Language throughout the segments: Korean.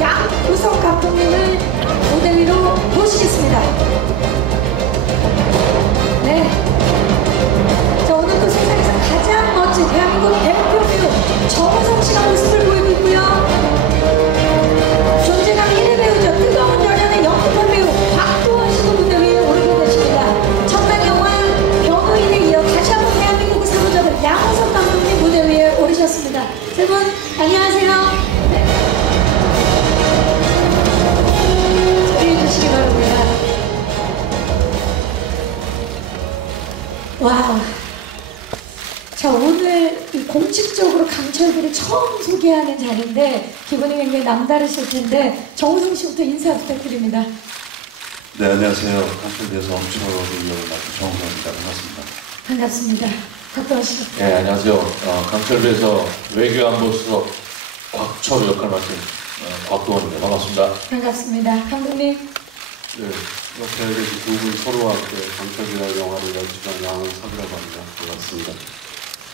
양우석 감독님을 무대 위로 모시겠습니다. 네. 자, 오늘도 세상에서 가장 멋진 대한민국 대표 배우 정우성 씨가 모습을 보이고 있고요. 존재감 1위 배우죠. 뜨거운 열연의 영특한 배우 곽도원 씨도 무대 위에 오르게 되십니다. 천만 영화 변호인에 이어 다시 한번 대한민국을 사로잡은 양우석 감독님 무대 위에 오르셨습니다. 세 분 안녕하세요. 네. 자리해 주시기 바랍니다. 와. 자, 오늘 이 공식적으로 강철비를 처음 소개하는 자리인데 기분이 굉장히 남다르실 텐데 정우성 씨부터 인사 부탁드립니다. 네, 안녕하세요. 강철비에서 엄청나게 맡은 정우성입니다. 반갑습니다. 반갑습니다. 곽도원 씨. 네, 안녕하세요. 강철비에서 외교안보 수석 곽철 역할 맡은 곽도원입니다. 반갑습니다. 반갑습니다. 감독님. 네, 이렇게 두 분 서로와 함께 강철비라는 영화를 연출한 양석이라고 합니다. 반갑습니다.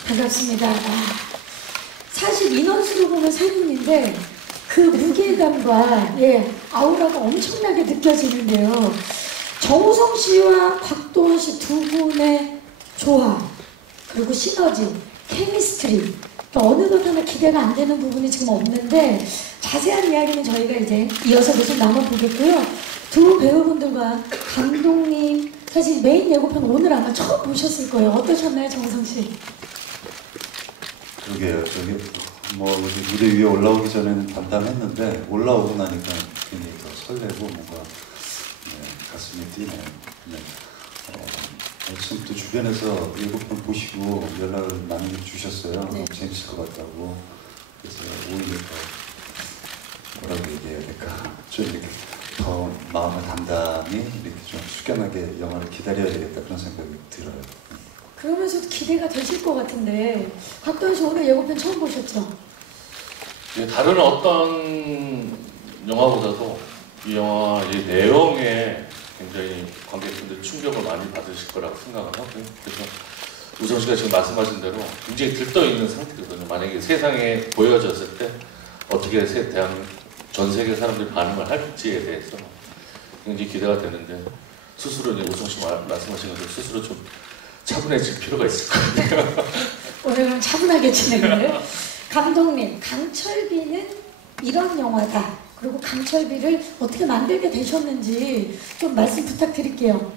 반갑습니다. 사실 인원수로 보면 세 분인데 그 무게감과 아우라가 엄청나게 느껴지는데요. 정우성 씨와 곽도원 씨 두 분의 조합 그리고 시너지, 케미스트리 어느 것 하나 기대가 안 되는 부분이 지금 없는데 자세한 이야기는 저희가 이제 이어서 계속 나눠보겠고요. 두 배우분들과 감독님 사실 메인 예고편 오늘 아마 처음 보셨을 거예요. 어떠셨나요, 정우성 씨? 그러게요. 저기 뭐 무대 위에 올라오기 전에는 담담했는데 올라오고 나니까 괜히 더 설레고 뭔가 가슴이 뛰네요. 네. 지금 또 주변에서 예고편 보시고 연락을 많이 주셨어요. 네. 재밌을 것 같다고. 그래서 오히려 더 뭐라고 얘기해야 될까? 좀 이렇게 더 마음을 담담히 이렇게 좀 숙연하게 영화를 기다려야 되겠다 그런 생각이 들어요. 그러면서도 기대가 되실 것 같은데 곽도원 씨 오늘 예고편 처음 보셨죠? 다른 어떤 영화보다도 이 영화의 내용에 굉장히 관객분들 충격을 많이 받으실 거라고 생각을 하고요. 그래서 우성 씨가 지금 말씀하신 대로 굉장히 들떠있는 상태거든요. 만약에 세상에 보여졌을 때 어떻게 전 세계 사람들이 반응을 할지에 대해서 굉장히 기대가 되는데 스스로 이제 우성 씨 말씀하신 것처럼 스스로 좀 차분해질 필요가 있을 것 같아요. 오늘 그럼 차분하게 진행을. 감독님, 강철비는 이런 영화다. 그리고 강철비를 어떻게 만들게 되셨는지 좀 말씀 부탁드릴게요.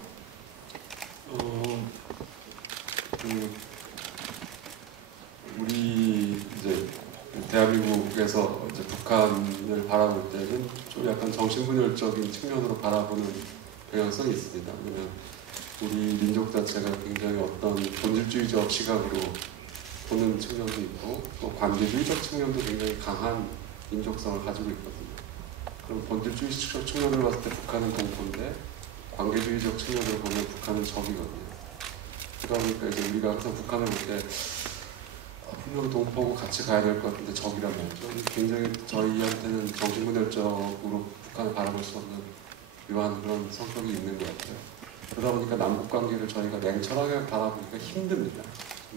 우리 이제 대한민국에서 이제 북한을 바라볼 때는 좀 약간 정신분열적인 측면으로 바라보는 경향성이 있습니다. 왜냐면 우리 민족 자체가 굉장히 어떤 본질주의적 시각으로 보는 측면도 있고 또 관계주의적 측면도 굉장히 강한 민족성을 가지고 있거든요. 그럼 본질주의적 측면으로 봤을 때 북한은 동포인데 관계주의적 측면으로 보면 북한은 적이거든요. 그러다 보니까 이제 우리가 항상 북한을 볼 때 분명 동포고 같이 가야 될 것 같은데 적이란 말이죠. 굉장히 저희한테는 정신분열적으로 북한을 바라볼 수 없는 묘한 그런 성격이 있는 것 같아요. 그러다 보니까 남북 관계를 저희가 냉철하게 바라보기가 힘듭니다.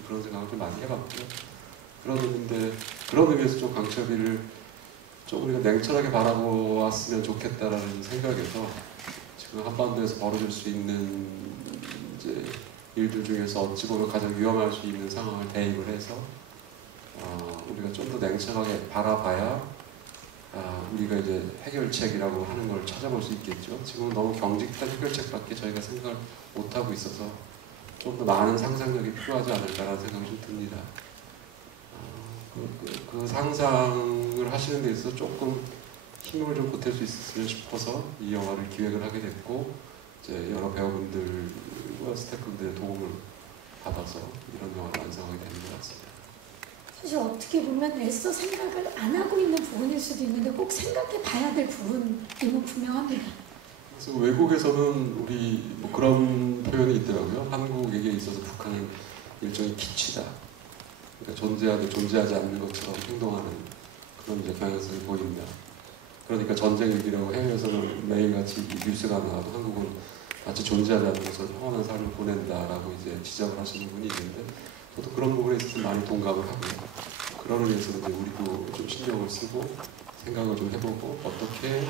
그런 생각을 좀 많이 해봤고요. 그런 의미에서 좀 강철비를 좀 우리가 냉철하게 바라보았으면 좋겠다라는 생각에서 지금 한반도에서 벌어질 수 있는 이제 일들 중에서 어찌 보면 가장 위험할 수 있는 상황을 대입을 해서 우리가 좀 더 냉철하게 바라봐야 우리가 이제 해결책이라고 하는 걸 찾아볼 수 있겠죠. 지금은 너무 경직된 해결책밖에 저희가 생각을 못하고 있어서 좀 더 많은 상상력이 필요하지 않을까라는 생각이 좀 듭니다. 그 상상을 하시는 데 있어서 조금 힘을 좀 보탤 수 있었으면 싶어서 이 영화를 기획을 하게 됐고 이제 여러 배우분들과 스태프분들의 도움을 받아서 이런 영화를 완성하게 되는 것 같습니다. 사실 어떻게 보면 애써 생각을 안 하고 있는 부분일 수도 있는데 꼭 생각해 봐야 될 부분임은 분명합니다. 그래서 외국에서는 우리 뭐 그런 표현이 있더라고요. 한국에게 있어서 북한은 일종의 기치다. 그러니까 존재하지 않는 것처럼 행동하는 그런 이제 경향성이 보입니다. 그러니까 전쟁 위기라고 해외에서는 매일같이 뉴스가 나와도 한국은 마치 존재하지 않는 것처럼 평온한 삶을 보낸다라고 이제 지적을 하시는 분이 있는데 저도 그런 부분에 있어서 많이 동감을 하고요. 그런 의미에서 이제 우리도 좀 신경을 쓰고 생각을 좀 해보고 어떻게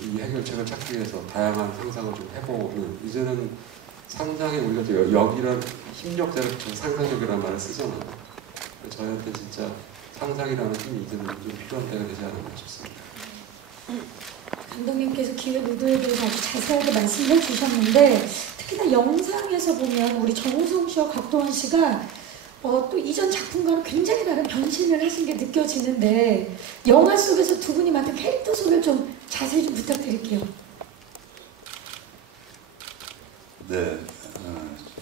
이 해결책을 찾기 위해서 다양한 상상을 좀 해보는, 이제는 상상에 우리가 역이란 힘력자를 상상력이라는 말을 쓰잖아요. 저희한테 진짜 상상이라는 힘이 이제는 좀 필요한 때가 되지 않았나 싶습니다. 감독님께서 기획 의도에 대해서 아주 자세하게 말씀해 주셨는데, 특히나 영상에서 보면 우리 정우성 씨와 곽도원 씨가 또 이전 작품과는 굉장히 다른 변신을 하신 게 느껴지는데, 영화 속에서 두 분이 맡은 캐릭터 소개를 좀 자세히 좀 부탁드릴게요. 네,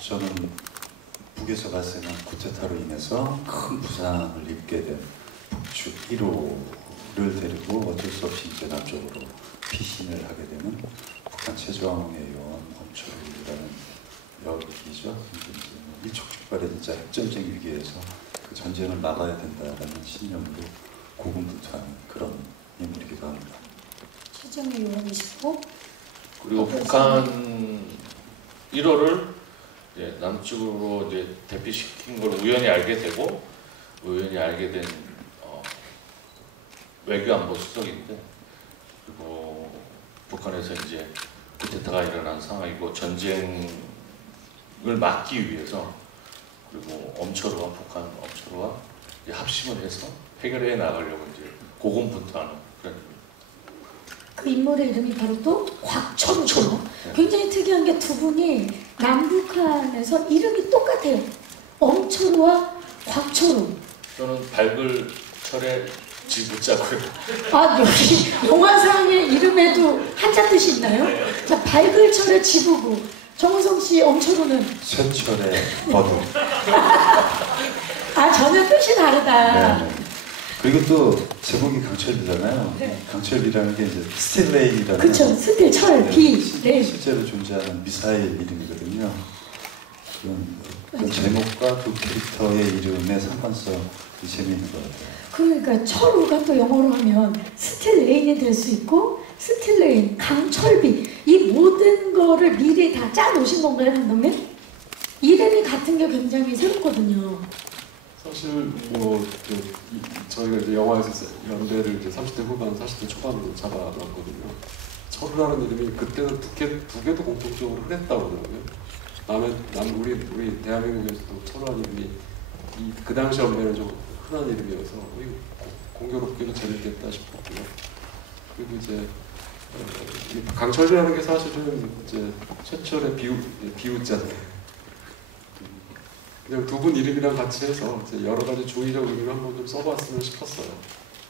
저는 북에서 발생한 쿠데타로 인해서 큰 부상을 입게 된 북측 1호를 데리고 어쩔 수 없이 이제 남쪽으로 피신을 하게 되는 북한 최정예 요원 엄철이라는 역이죠. 일촉즉발의 진짜 핵전쟁 위기에서 그 전쟁을 막아야 된다라는 신념으로 고군분투하는 그런 인물이기도 합니다. 최정예 요원이시고, 그리고 북한 1호를 남쪽으로 이제 대피시킨 걸 우연히 알게 되고, 우연히 알게 된 외교안보 수석인데, 그리고 북한에서 이제 쿠데타가 일어난 상황이고 전쟁을 막기 위해서, 그리고 엄철호와 북한 엄철호와 합심을 해서 해결해 나가려고 이제 고군분투하는 그런. 그 인물의 이름이 바로 또 곽철우죠. 네. 굉장히 특이한 게 두 분이 남북한에서 이름이 똑같아요. 엄철우와 곽철우. 저는 발글철의 지붙자고요. 아, 여기 영화상의 이름에도 한자 뜻이 있나요? 자, 발글철의 지부부. 정우성 씨, 엄철우는? 쇠철의 버드. 아, 전혀 뜻이 다르다. 네. 그리고 또 제목이 강철비잖아요. 네. 강철비라는 게 이제 스틸레인이라는 그쵸, 스틸, 철, 비. 네. 실제로 존재하는 미사일 이름이거든요. 그런 제목과 두 캐릭터의 이름의 상관성이 재미있는 것 같아요. 그러니까 철우가 또 영어로 하면 스틸레인이 될 수 있고, 스틸레인, 강철비, 이 모든 거를 미리 다 짜놓으신 건가요, 감독님? 이름이 같은 게 굉장히 새롭거든요. 사실 뭐 저희가 이제 영화에서 연배를 이제 30대 후반, 40대 초반으로 잡아놨거든요. 철우라는 이름이 그때는 두 개도 공통적으로 흔했다고 그러고요. 우리 대한민국에서도 철우라는 이름이 그 당시 연배는 좀 흔한 이름이어서 공교롭게도 재밌겠다 싶었고요. 그리고 이제 강철이라는 게 사실은 이제 최철의 비우자인데, 그냥 두 분 이름이랑 같이 해서 이제 여러 가지 중의적 의미를 한번 좀 써봤으면 싶었어요.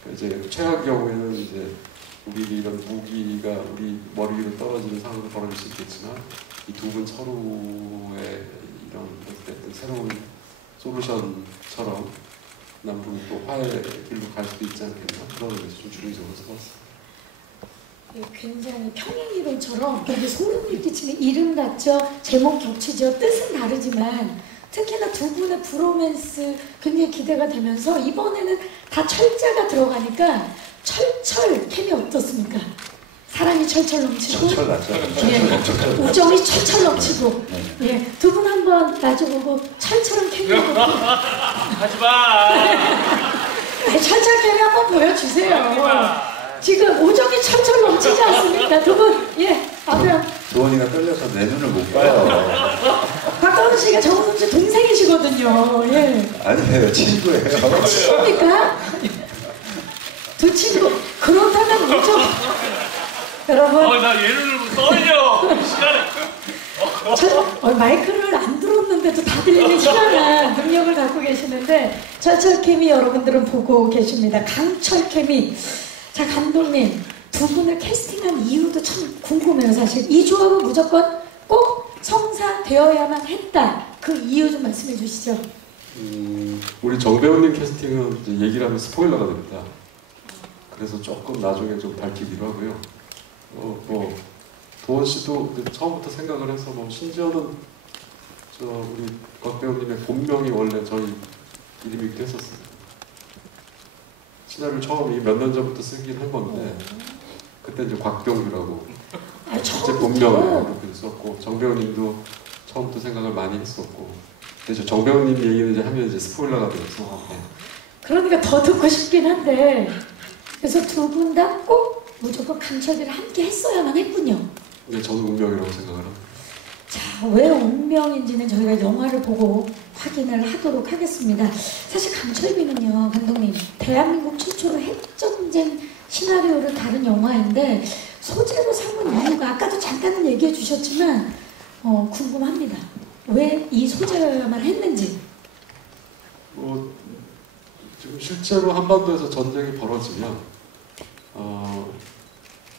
그러니까 이제 최악의 경우에는 이제 우리 이런 무기가 우리 머리 위로 떨어지는 상황도 벌어질 수 있겠지만, 이 두 분 서로의 이런 어쨌든 새로운 솔루션처럼 남북이 또 화해의 길로 갈 수도 있지 않겠나, 그런 의미에서 좀 중의적으로 써봤어요. 네, 굉장히 평행이론처럼 되게 소름이 끼치는 이름 같죠? 제목 겹치죠? 뜻은 다르지만 특히나 두 분의 브로맨스 굉장히 기대가 되면서, 이번에는 다 철자가 들어가니까 철철 케미 어떻습니까? 사랑이 철철 넘치고, 철철 나죠. 예, 우정이 철철 넘치고, 예, 두 분 한번 마주보고 철철한 케미 하지마! 철철 케미 한번 보여주세요. 지금 우정이 철철 넘치지 않습니까? 두 분, 예, 아무튼 도원이가 떨려서 내 눈을 못 봐요. 박가원 씨가 정우성 씨 동생이시거든요. 예. 아니에요, 친구예요. 친구입니까? 두 친구. 그렇다면 우정. 여러분, 나 얘를 떨려! 시간에! 마이크를 안 들었는데도 다 들리는 희한한 능력을 갖고 계시는데, 철철 케미 여러분들은 보고 계십니다. 강철 케미. 자, 감독님, 두 분을 캐스팅한 이유도 참 궁금해요, 사실. 이 조합은 무조건 꼭 성사되어야만 했다. 그 이유 좀 말씀해 주시죠. 우리 정 배우님 캐스팅은 이제 얘기를 하면 스포일러가 됩니다. 그래서 조금 나중에 좀 밝히기로 하고요. 뭐 도원 씨도 처음부터 생각을 해서, 뭐 심지어는 우리 곽 배우님의 본명이 원래 저희 이름이기도 했었어요. 시나리오 처음 몇 년 전부터 쓰긴 한 건데, 그때 이제 곽병규라고 제 본명을 이렇게 썼고, 정 배우님도 처음부터 생각을 많이 했었고, 그래서 정배우님 얘기는 이제 하면 이제 스포일러가 되어서 그러니까 더 듣고 싶긴 한데 그래서 두 분 다 꼭 무조건 강철비를 함께 했어야만 했군요. 근데 저도 운명이라고 생각을 합니다. 자, 왜 운명인지는 저희가 영화를 보고 확인을 하도록 하겠습니다. 사실 강철비는요, 감독님, 대한민국 최초로 핵전쟁 시나리오를 다룬 영화인데 소재로 삼은 이유가 아까도 잠깐 얘기해 주셨지만 궁금합니다. 왜 이 소재만 했는지. 지금 실제로 한반도에서 전쟁이 벌어지면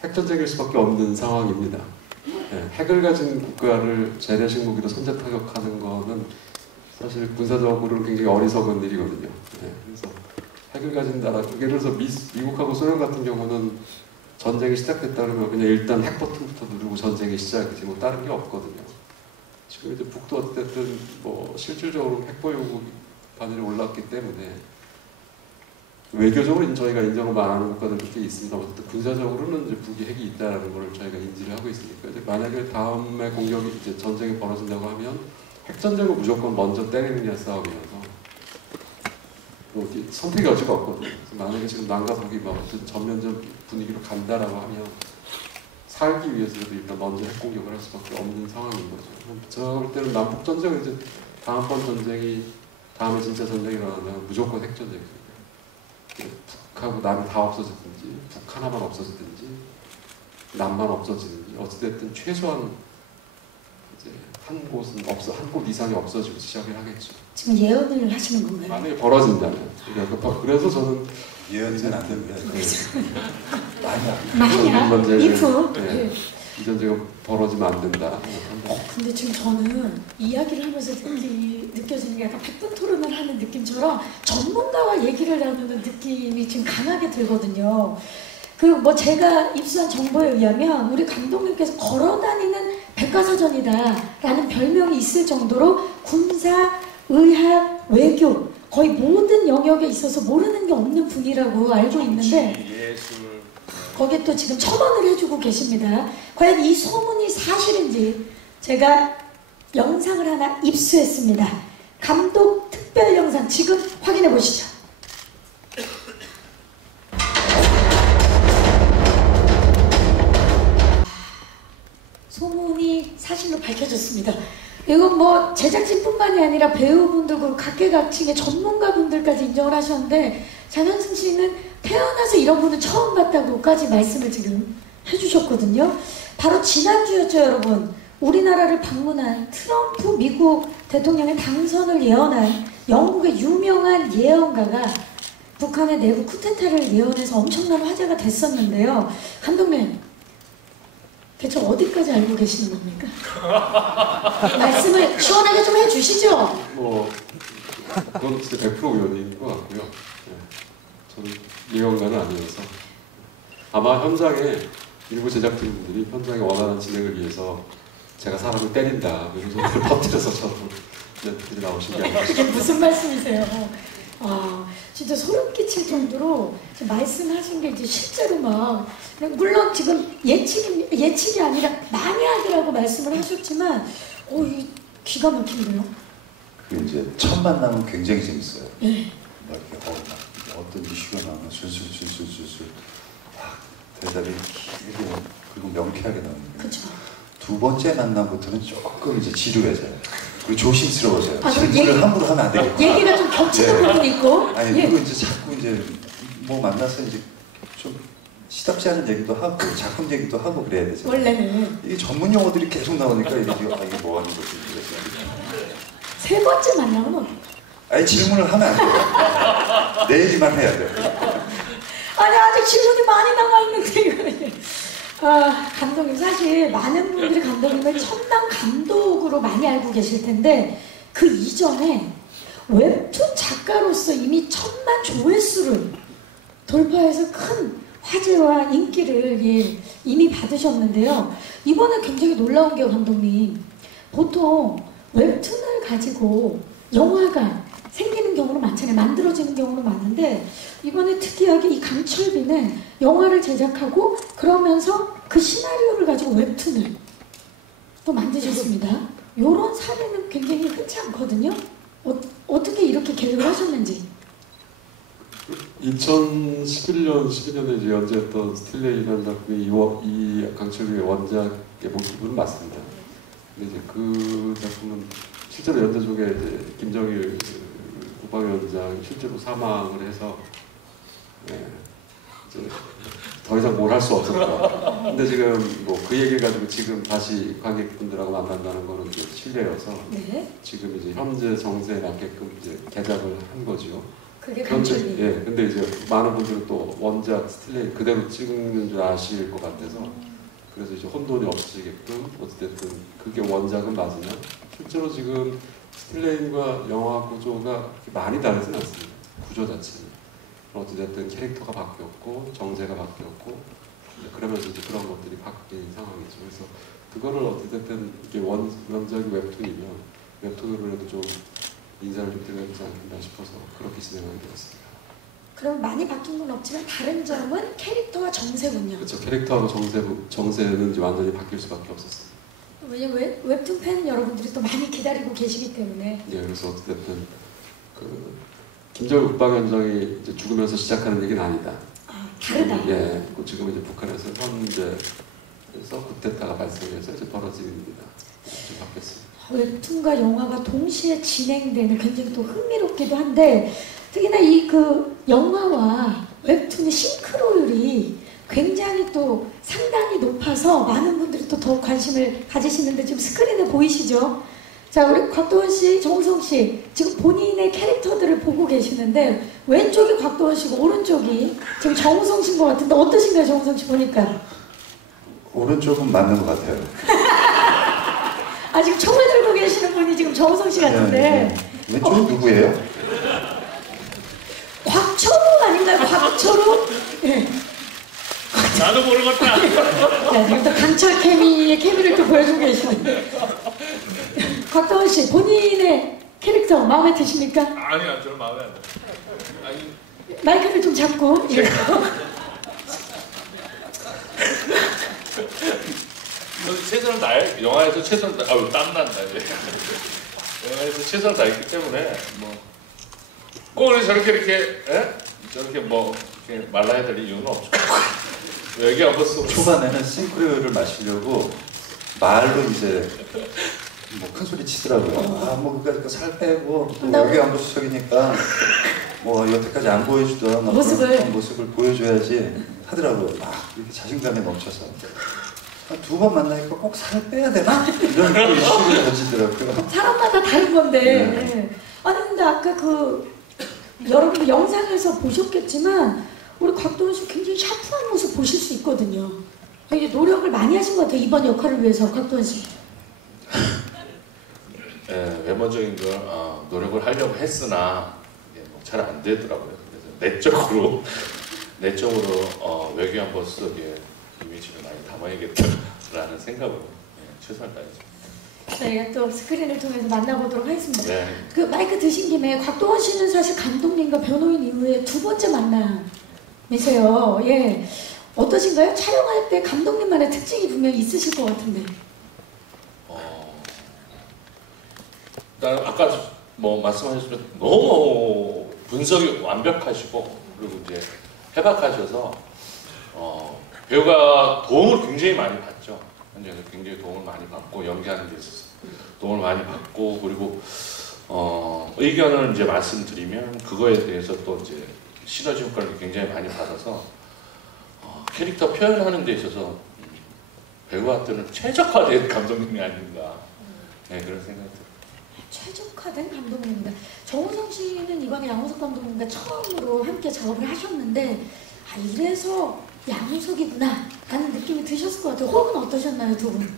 핵전쟁일 수밖에 없는 상황입니다. 네, 핵을 가진 국가를 재래식 무기로 선제 타격하는 거는 사실 군사적으로는 굉장히 어리석은 일이거든요. 네, 그래서 핵을 가진 나라, 예를 들어서 미국하고 소련 같은 경우는 전쟁이 시작됐다 그러면 그냥 일단 핵 버튼부터 누르고 전쟁이 시작이지 뭐 다른 게 없거든요. 지금 이제 북도 어쨌든 뭐 실질적으로 핵 보유국 반열에 올랐기 때문에 외교적으로 저희가 인정을 안 하는 국가들도 꽤 있습니다. 어쨌든 군사적으로는 이제 북이 핵이 있다는 걸 저희가 인지를 하고 있으니까 이제 만약에 다음에 공격이 이제 전쟁이 벌어진다고 하면 핵전쟁은 무조건 먼저 때리느냐 싸움이라서 뭐 선택의 여지가 없거든요. 그래서 만약에 지금 남과 북이 막 어떤 전면전 분위기로 간다라고 하면 살기 위해서도 일단 먼저 핵 공격을 할 수밖에 없는 상황인 거죠. 제가 볼 때는 남북 전쟁은 이제 다음번 전쟁이 다음에 진짜 전쟁이 일어나면 무조건 핵 전쟁입니다. 북하고 남이 다 없어지든지 북 하나만 없어지든지 남만 없어지든지 어찌됐든 최소한 이제 한 곳 이상이 없어지고 시작을 하겠죠. 지금 예언을 하시는 건가요? 만약에 벌어진다면. 그래서 저는 예언은 안 됩니다. 만약 if 네, 이 전쟁이 벌어지면 안 된다. 근데 지금 저는 이야기를 하면서 느껴지는 게 약간 백분 토론을 하는 느낌처럼 전문가와 얘기를 나누는 느낌이 지금 강하게 들거든요. 그 뭐 제가 입수한 정보에 의하면 우리 감독님께서 걸어다니는 백과사전이다라는 별명이 있을 정도로 군사, 의학, 외교 거의 모든 영역에 있어서 모르는 게 없는 분이라고 알고 있는데 예술 거기에 또 지금 첨언을 해주고 계십니다. 과연 이 소문이 사실인지 제가 영상을 하나 입수했습니다. 감독 특별 영상 지금 확인해 보시죠. 소문이 사실로 밝혀졌습니다. 이건 뭐 제작진뿐만이 아니라 배우분들 그리고 각계각층의 전문가분들까지 인정을 하셨는데 장현승 씨는 태어나서 이런 분은 처음 봤다고까지 말씀을 지금 해주셨거든요. 바로 지난주였죠, 여러분. 우리나라를 방문한 트럼프 미국 대통령의 당선을 예언한 영국의 유명한 예언가가 북한의 내부 쿠데타를 예언해서 엄청난 화제가 됐었는데요. 감독님, 대체 어디까지 알고 계시는 겁니까? 말씀을 시원하게 좀 해주시죠. 뭐 그건 진짜 100% 우연인 것 같고요. 네. 저는 예언가는 아니어서 아마 현장에 일부 제작진분들이 현장의 원활한 진행을 위해서 제가 사람을 때린다 이런 소리를 퍼뜨려서 저도 넷들이 나오신 게 아니라 그게 무슨 말씀이세요? 진짜 소름 끼칠 정도로 말씀하신 게 이제 실제로 막 물론 지금 예측이 아니라 만약이라고 말씀을 하셨지만 이 기가 막힌데요. 그 이제 첫 만남은 굉장히 재밌어요. 네. 막 이렇게 어떤 이슈가 나오면 술술 막 대답이 길게 그리고 명쾌하게 나오는 거예요. 그렇죠. 두 번째 만남부터는 조금 이제 지루해져요. 그리고 조심스러워져요. 그리고 질문을 함부로 하면 안 되겠구나. 얘기가 좀 겹치는 부분이 있고. 아니 그리고 이제 자꾸 이제 뭐 만나서 이제 좀 시답지 않은 얘기도 하고 작품 얘기도 하고 그래야 되잖아요. 원래는 이게 전문 용어들이 계속 나오니까 이게 이게 뭐 하는 거지? 세 번째 만남은 어떨까요? 아니 질문을 하면 안 돼요. 내 얘기만 해야 돼요. 아니 아직 질문이 많이 남아있는데 이거는 감독님 사실 많은 분들이 감독님을 첨단 감독으로 많이 알고 계실 텐데 그 이전에 웹툰 작가로서 이미 1000만 조회수를 돌파해서 큰 화제와 인기를 이미 받으셨는데요. 이번에 굉장히 놀라운 게 감독님 보통 웹툰을 가지고 영화가 생기는 경우는 많잖아요. 만들어지는 경우는 많은데 이번에 특이하게 이 강철비는 영화를 제작하고 그러면서 그 시나리오를 가지고 웹툰을 또 만드셨습니다. 이런 사례는 굉장히 흔치 않거든요. 어떻게 이렇게 계획을 하셨는지. 2011년, 12년에 이제 연재했던 스틸레이라는 작품이 이 강철의 원작의 모티브는 맞습니다. 근데 이제 그 작품은 실제로 연재 중에 이제 김정일 국방위원장이 실제로 사망을 해서 이제 더 이상 뭘 할 수 없었다. 근데 지금 뭐 그 얘기를 가지고 지금 다시 관객분들하고 만난다는 거는 이제 실례여서 네. 지금 이제 현재 정세에 맞게끔 이제 개작을 한 거죠. 그게 강철이. 예, 근데 이제 많은 분들은 또 원작 스틸레인 그대로 찍는 줄 아실 것 같아서 그래서 이제 혼돈이 없으시게끔 어찌됐든 그게 원작은 맞으나 실제로 지금 스틸레인과 영화 구조가 그렇게 많이 다르진 않습니다. 구조 자체는 어찌됐든 캐릭터가 바뀌었고 정세가 바뀌었고 그러면서 이제 그런 것들이 바뀐 상황이죠. 그래서 그거를 어찌됐든 이게 원작이 웹툰이면 웹툰으로 해도 좀 인사를 좀 드려야 되지 않겠나 싶어서 그렇게 진행하게 되었습니다. 그럼 많이 바뀐 건 없지만 다른 점은 캐릭터와 정세군요. 그렇죠. 캐릭터하고 정세는 이제 완전히 바뀔 수밖에 없었습니다. 왜냐면 웹툰 팬 여러분들이 또 많이 기다리고 계시기 때문에. 예, 그래서 어쨌든 그 김정일 국방위원장이 이제 죽으면서 시작하는 얘기는 아니다. 아, 다르다. 예, 그 지금 이제 북한에서 현재에서 쿠데타가 발생해서 이제 벌어진 일입니다. 좀 바뀌었습니다. 웹툰과 영화가 동시에 진행되는 굉장히 또 흥미롭기도 한데 특히나 이 그 영화와 웹툰의 싱크로율이 굉장히 또 상당히 높아서 많은 분들이 또 더 관심을 가지시는데 지금 스크린에 보이시죠? 자, 우리 곽도원 씨, 정우성 씨 지금 본인의 캐릭터들을 보고 계시는데 왼쪽이 곽도원 씨고 오른쪽이 지금 정우성 씨인 것 같은데 어떠신가요, 정우성 씨 보니까? 오른쪽은 맞는 것 같아요. 아, 지금 총을 들고 계시는 분이 지금 정우성 씨 같은데. 왼쪽은 누구예요? 곽철우 아닌가요? 곽철우? 예. 나도 모르겠다. 네, 지금 또 강철 케미의 케미를 또 보여주고 계시는데. 곽도원 씨, 본인의 캐릭터 마음에 드십니까? 아니요, 저는 마음에 안 들어요. 아니, 마이크를 좀 잡고. 예. 최선을 다해. 영화에서 최선을 다. 아유, 땀난다 이제. 영화에서 최선을 다했기 때문에 꼭 저렇게 이렇게 저렇게 뭐 이렇게 말라야 될 이유는 없죠. 여기 한번 쏘. 초반에는 싱크로율을 마시려고 말로 이제 뭐 큰 소리 치더라고요. 아, 뭐 그러니까 살 빼고 또 여기 안보 수석이니까 뭐 여태까지 안 보여주던 어떤 모습을 보여줘야지 하더라고요. 막 이렇게 자신감에 넘쳐서. 두 번 만나니까 꼭 살 빼야 되나? 이런 이슈를 던지더라고요. 사람마다 다른 건데. 네. 아니 근데 아까 그 여러분 영상에서 보셨겠지만 우리 곽도원 씨 굉장히 샤프한 모습 보실 수 있거든요. 되게 노력을 많이 하신 것 같아요. 이번 역할을 위해서 곽도원 씨. 네, 외모적인 걸 노력을 하려고 했으나 잘 안 되더라고요. 그래서 내적으로 외교한 버스의 이미지를 많이 담아야겠다라는 생각으로 최선을 다했습니다. 저희가 또 스크린을 통해서 만나보도록 하겠습니다. 네. 그 마이크 드신 김에 곽도원 씨는 사실 감독님과 변호인 이후에 두 번째 만남이세요. 예, 어떠신가요? 촬영할 때 감독님만의 특징이 분명히 있으실 것 같은데. 일단 아까 뭐 말씀하셨지만 너무 분석이 완벽하시고 그리고 이제 해박하셔서 배우가 도움을 굉장히 많이 받죠. 현재는 굉장히 도움을 많이 받고 연기하는 데 있어서 도움을 많이 받고 그리고 의견을 이제 말씀드리면 그거에 대해서 또 이제 시너지 효과를 굉장히 많이 받아서 캐릭터 표현하는 데 있어서 배우한테는 최적화된 감독님이 아닌가 그런 생각이 들어요. 최적화된 감독님입니다. 정우성 씨는 이번에 양우석 감독님과 처음으로 함께 작업을 하셨는데 아 이래서 양우석이구나 라는 느낌이 드셨을 것 같아요. 호흡은 어떠셨나요, 두 분?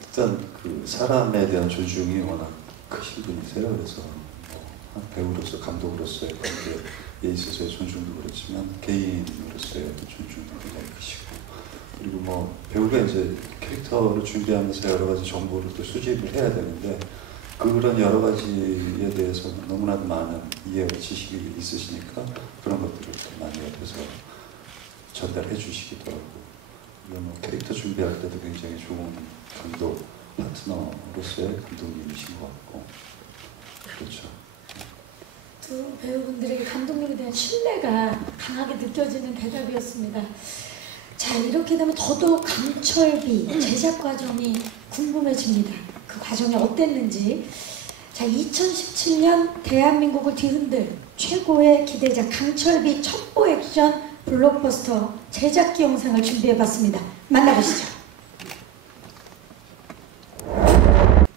일단 그 사람에 대한 존중이 워낙 크신 분이세요. 그래서 뭐 배우로서 감독으로서의 관계에 있어서의 존중도 그렇지만 개인으로서의 존중도 굉장히 크시고 그리고 뭐 배우가 이제 캐릭터를 준비하면서 여러 가지 정보를 또 수집을 해야 되는데 그런 여러 가지에 대해서 너무나도 많은 이해와 지식이 있으시니까 그런 것들을 또 많이 옆에서 전달해 주시기도 하고 그리고 뭐 캐릭터 준비할 때도 굉장히 좋은 감독 파트너로서의 감독님이신 것 같고 그렇죠. 두 배우분들에게 감독님에 대한 신뢰가 강하게 느껴지는 대답이었습니다. 자, 이렇게 되면 더더욱 강철비 제작 과정이 궁금해집니다. 그 과정이 어땠는지. 자, 2017년 대한민국을 뒤흔들 최고의 기대작 강철비 첩보 액션 블록버스터 제작기 영상을 준비해봤습니다. 만나보시죠.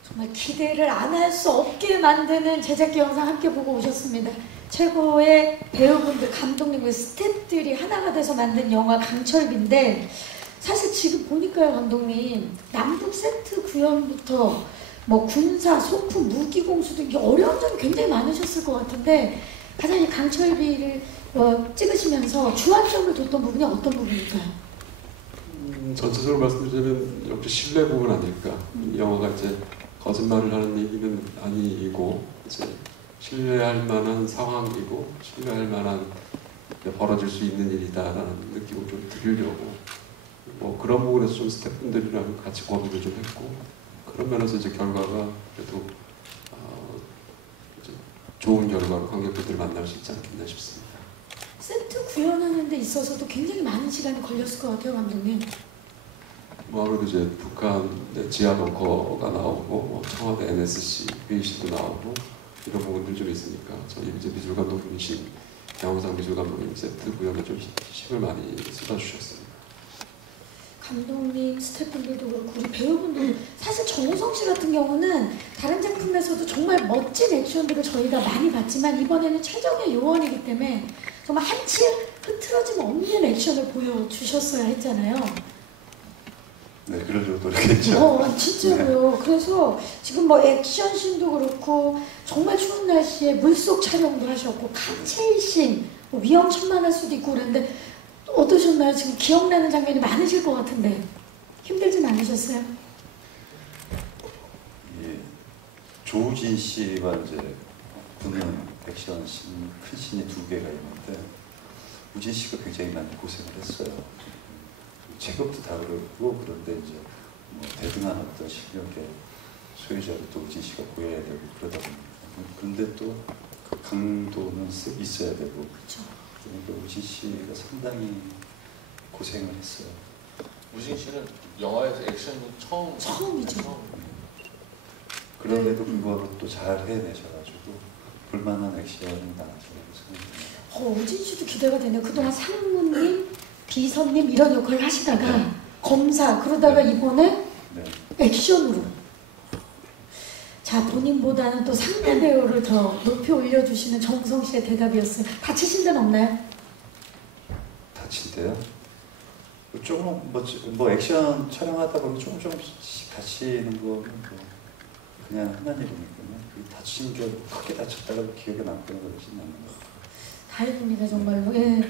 정말 기대를 안 할 수 없게 만드는 제작기 영상 함께 보고 오셨습니다. 최고의 배우분들, 감독님과 스태프들이 하나가 돼서 만든 영화 강철비인데, 사실 지금 보니까요, 감독님, 남북 세트 구현부터 뭐 군사, 소품, 무기 공수 등 어려운 점이 굉장히 많으셨을 것 같은데, 가장 이 강철비를 찍으시면서 주안점을 뒀던 부분이 어떤 부분일까요? 전체적으로 말씀드리자면 역시 신뢰 부분 아닐까. 이 영화가 이제 거짓말을 하는 얘기는 아니고 이제 신뢰할 만한 상황이고 신뢰할 만한 벌어질 수 있는 일이다라는 느낌을 좀 드리려고 뭐 그런 부분에서 좀 스태프분들이랑 같이 고민을 좀 했고, 그런 면에서 이제 결과가 그래도 이제 좋은 결과로 관객분들을 만날 수 있지 않겠나 싶습니다. 세트 구현하는 데 있어서도 굉장히 많은 시간이 걸렸을 것 같아요, 감독님. 뭐 아무래도 이제 북한 지하 벙커가 나오고 뭐 청와대 NSC 회의실도 나오고 이런 부분들 좀 있으니까 저희 이제 미술 감독님이신 양호상 미술 감독님 세트 구현에 좀 힘을 많이 쏟아주셨습니다. 감독님, 스태프분들도 그렇고 우리 배우분들, 사실 정우성 씨 같은 경우는 다른 작품에서도 정말 멋진 액션들을 저희가 많이 봤지만 이번에는 최정의 요원이기 때문에 정말 한치 흐트러짐 없는 액션을 보여주셨어야 했잖아요. 네, 그러려고 노력했죠. 진짜로요. 네. 그래서 지금 뭐 액션씬도 그렇고 정말 추운 날씨에 물속 촬영도 하셨고 카체이씬 뭐 위험천만할 수도 있고 그랬는데 어떠셨나요? 지금 기억나는 장면이 많으실 것 같은데 힘들진 않으셨어요? 예, 조우진 씨와 이제 붙는 액션 씬, 큰 씬이 2개가 있는데 우진 씨가 굉장히 많이 고생을 했어요. 체급도 다 그렇고 그런데 이제 뭐 대등한 어떤 실력의 소유자를 또 우진 씨가 보여야 되고 그러다 보니까 그런데 또 그 강도는 있어야 되고 그렇죠. 그러니까 우진 씨가 상당히 고생을 했어요. 우진 씨는 영화에서 액션이 처음이죠. 그런데도 불구하고 또 잘 해내셔가지고 볼만한 액션이 나왔다고 생각합니다. 우진 씨도 기대가 되네요. 그동안 상무님, 비서님 이런 역할을 하시다가 네. 검사 그러다가 네. 이번에 네. 액션으로. 자, 본인보다는 또 상대 배우를 더 높이 올려주시는 정우성 씨의 대답이었어요. 다치신 데는 없나요? 다친 데요? 조금 뭐 액션 촬영하다 보면 조금씩 다치는 거는 뭐 그냥 흔한 일이니까요. 다친 게 크게 다쳤다고 기억에 남거나 그러진 않아요. 다행입니다, 정말로. 예.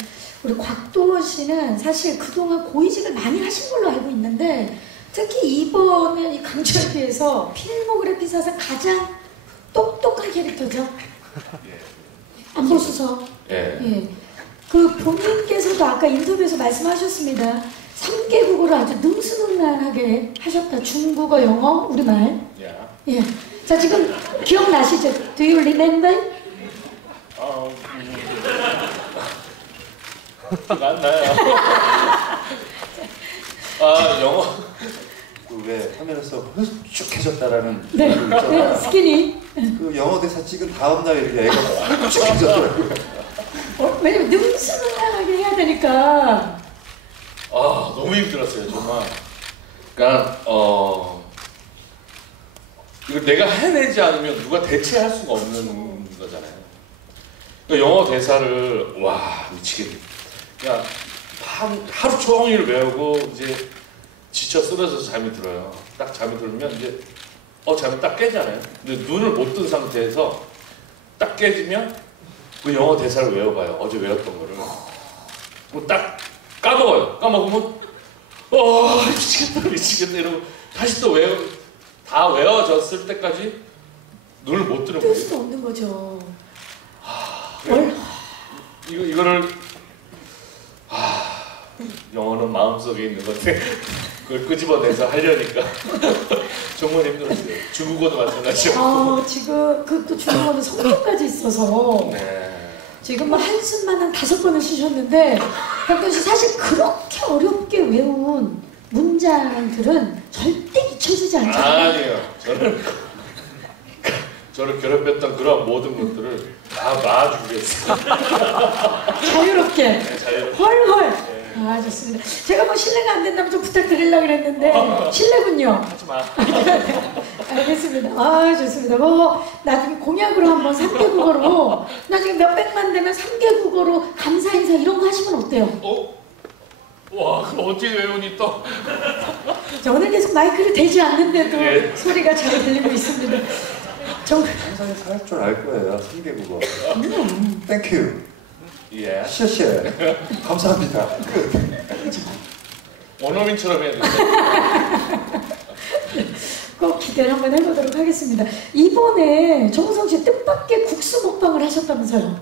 우리 곽도원 씨는 사실 그동안 고위직을 많이 하신 걸로 알고 있는데 특히 이번에 이 강철비에서 필모그래피 사상 가장 똑똑한 캐릭터죠. 안보수석. 예. 그 본인께서도 아까 인터뷰에서 말씀하셨습니다. 3개국어를 아주 능수능란하게 하셨다. 중국어, 영어, 우리말. 예. 자, 지금 기억나시죠? Do you remember? 안 나요. 영어. 왜 화면에서 홀쭉해졌다라는 네, 그 있잖아요. 스키니. 그 영어 대사 찍은 다음 날 이렇게 애가 홀쭉해졌더라고요. 왜냐면 능수능란하게 해야 되니까. 너무 힘들었어요, 정말. 그러니까 이거 내가 해내지 않으면 누가 대체할 수가 없는 거잖아요. 그러니까 영어 대사를 미치겠네. 그냥 하루 종일 외우고 이제 지쳐 쓰러져서 잠이 들어요. 딱 잠이 들면 이제 잠이 딱 깨잖아요. 근데 눈을 못 뜬 상태에서 딱 깨지면 그 영어 대사를 외워봐요. 어제 외웠던 거를. 뭐 딱 까먹어요. 까먹으면 미치겠다 이러고 다시 또 다 외워졌을 때까지 눈을 못 뜨는 뜰 거예요. 수도 없는 거죠. 이거를 영어는 마음속에 있는 건데 그걸 끄집어내서 하려니까 정말 힘들었어요. 중국어도 마찬가지고. 아, 지금 그또 중국어는 성격까지 있어서 네. 지금 뭐 한숨만 한 5번을 쉬셨는데 박도현 씨 사실 그렇게 어렵게 외운 문장들은 절대 잊혀지지 않잖아요. 아니에요. 저를 괴롭혔던 그런 모든 것들을 다 놔주겠어요. 자유롭게 네, 자유롭게. 헐헐. 네. 아, 좋습니다. 제가 뭐 실례가 안 된다면 좀 부탁드리려고 그랬는데 실례군요. 하지 마. 알겠습니다. 아, 좋습니다. 뭐 나중에 공약으로 한번 3개 국어로 나중에 몇백만 되면 3개 국어로 감사 인사 이런 거 하시면 어때요? 어? 와, 그럼 어떻게 외우니 또? 자, 오늘 계속 마이크를 대지 않는데도 예. 소리가 잘 들리고 있습니다. 정말 항상 할 줄 알 거예요. 3개 국어. 땡큐. 예. 셔셔. 감사합니다. 끝. 원어민처럼 해야 돼. 꼭 기대를 한번 해보도록 하겠습니다. 이번에 정우성 씨 뜻밖의 국수 먹방을 하셨다면서요?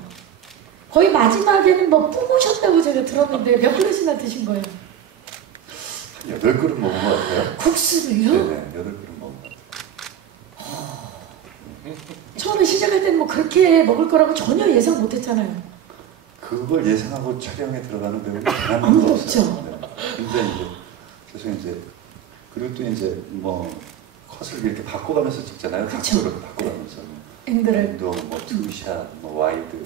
거의 마지막에는 뭐 뿜으셨다고 제가 들었는데 몇 그릇이나 드신 거예요? 한 8그릇 먹은 것 같아요. 국수를요? 네네, 8그릇 먹은 것 같아요. 처음에 시작할 때는 뭐 그렇게 먹을 거라고 전혀 예상 못했잖아요. 그걸 예상하고 촬영에 들어가는 배우는 단 한 아무도 명도 없죠. 없어요. 네. 근데 이제 사실 이제 그리고 또 이제 뭐 컷을 이렇게 바꿔가면서 찍잖아요. 그쵸. 각도를 바꿔가면서 앵글을 앵도 뭐 투샷, 뭐 와이드